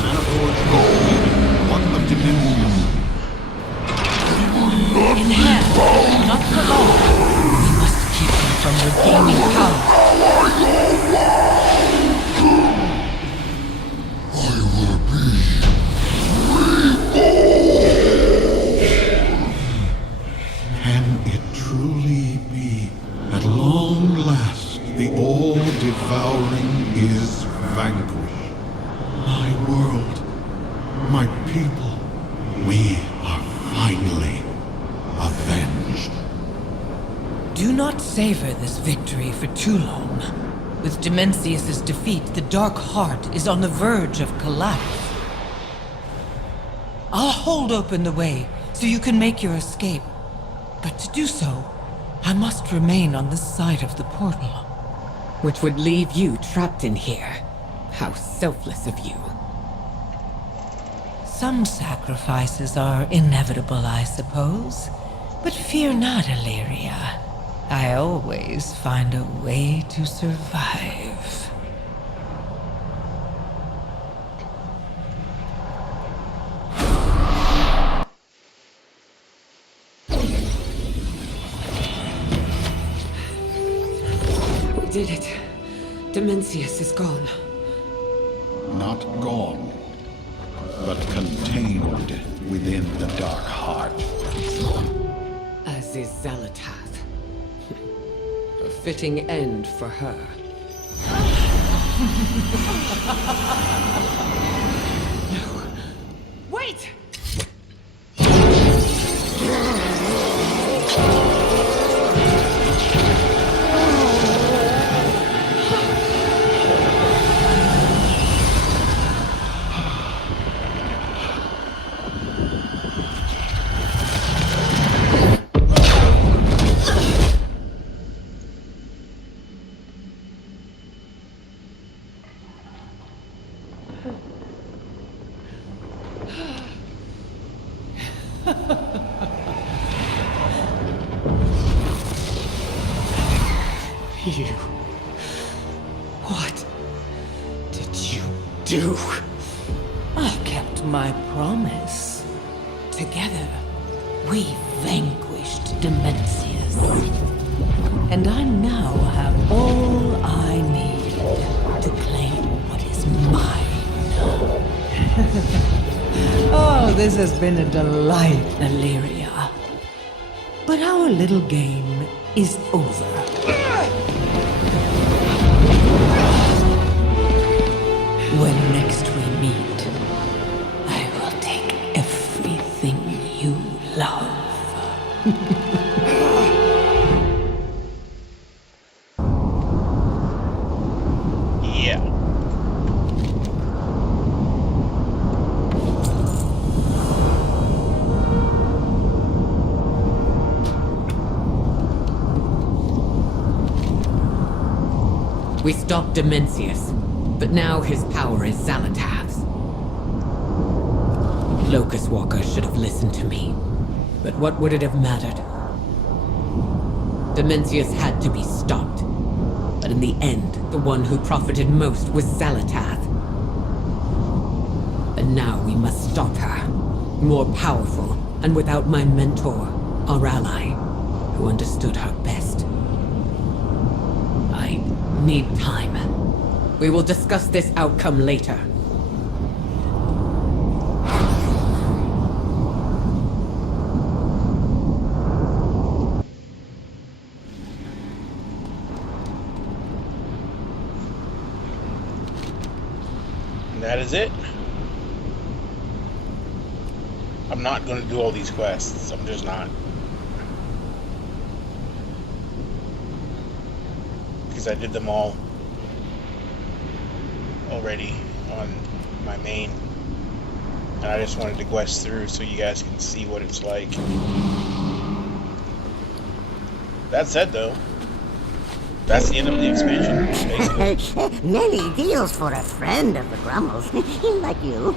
Maniforged gold, what of Dimensius? In hand, not for long. We must keep him from regaining power. Can it truly be? At long last, the all-devouring is vanquished. My world, my people, we are finally avenged. Do not savor this victory for too long. With Dimensius' defeat, the Dark Heart is on the verge of collapse. I'll hold open the way so you can make your escape. But to do so, I must remain on this side of the portal. Which would leave you trapped in here. How selfless of you. Some sacrifices are inevitable, I suppose. But fear not, Illyria. I always find a way to survive. We did it. Dimensius is gone. Not gone, but contained within the Dark Heart. As is Zalatath. A fitting end for her. No. Wait! You... What did you do? I kept my promise. Together, we vanquished Dimensius. And I now have all I need to claim what is mine. Oh, this has been a delight, Illyria. But our little game is over. When next we meet, I will take everything you love. Yeah. We stopped Dimensius, but now his power is Zalatath's. Locust Walker should have listened to me, but what would it have mattered? Dimensius had to be stopped, but in the end, the one who profited most was Zalatath. And now we must stop her, more powerful, and without my mentor, our ally, who understood her best. I need time. We will discuss this outcome later. And that is it. I'm not going to do all these quests. I'm just not. Because I did them all already on my main. And I just wanted to quest through so you guys can see what it's like. That said, though, that's the end of the expansion, basically. Many deals for a friend of the Grummles, like you.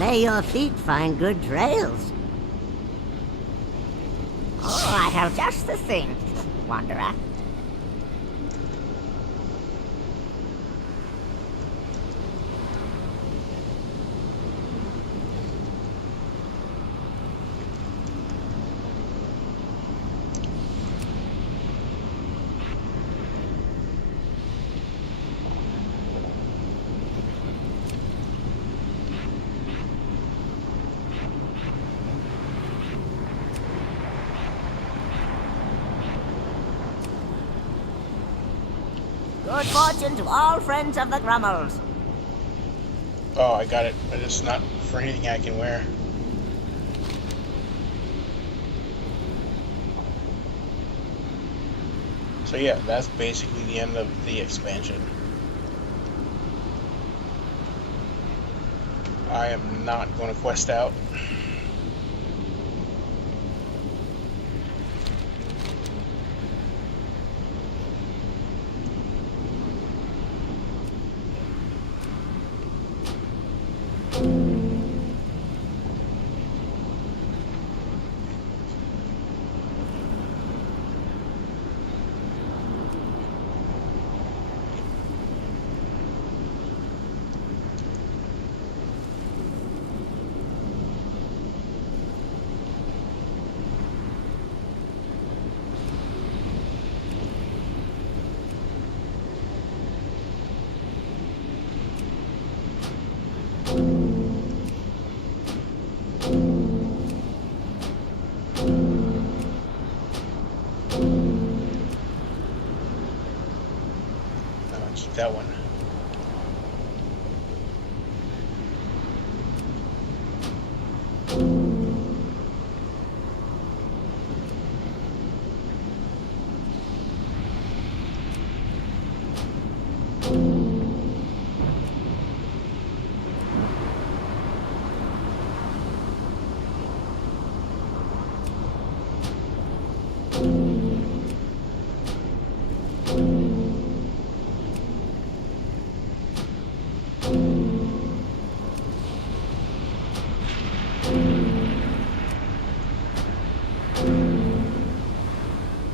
May your feet find good trails. Oh, I have just the thing, Wanderer. Good fortune to all friends of the Grummels. Oh, I got it, but it's not for anything I can wear. So yeah, that's basically the end of the expansion. I am not going to quest out. Keep that one.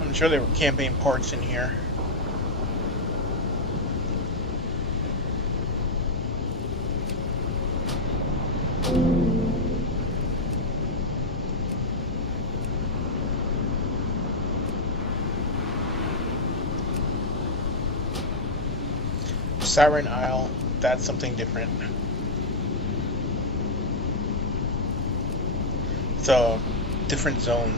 I'm sure there were campaign parts in here. Siren Isle, that's something different. It's a different zone.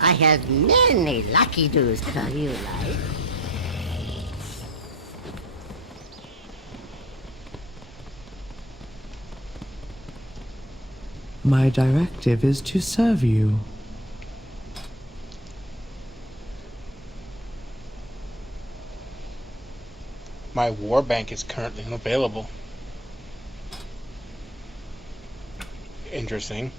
I have many lucky do's tell you like. My directive is to serve you. My war bank is currently unavailable. Interesting.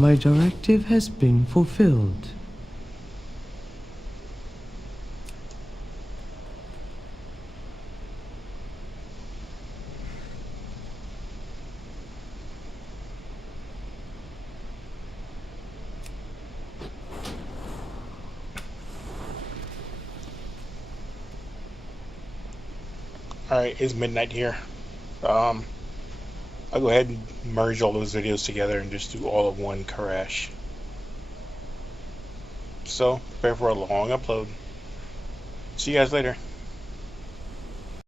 My directive has been fulfilled. Alright, it's midnight here. I'll go ahead and merge all those videos together and just do all of one crash. So, prepare for a long upload. See you guys later.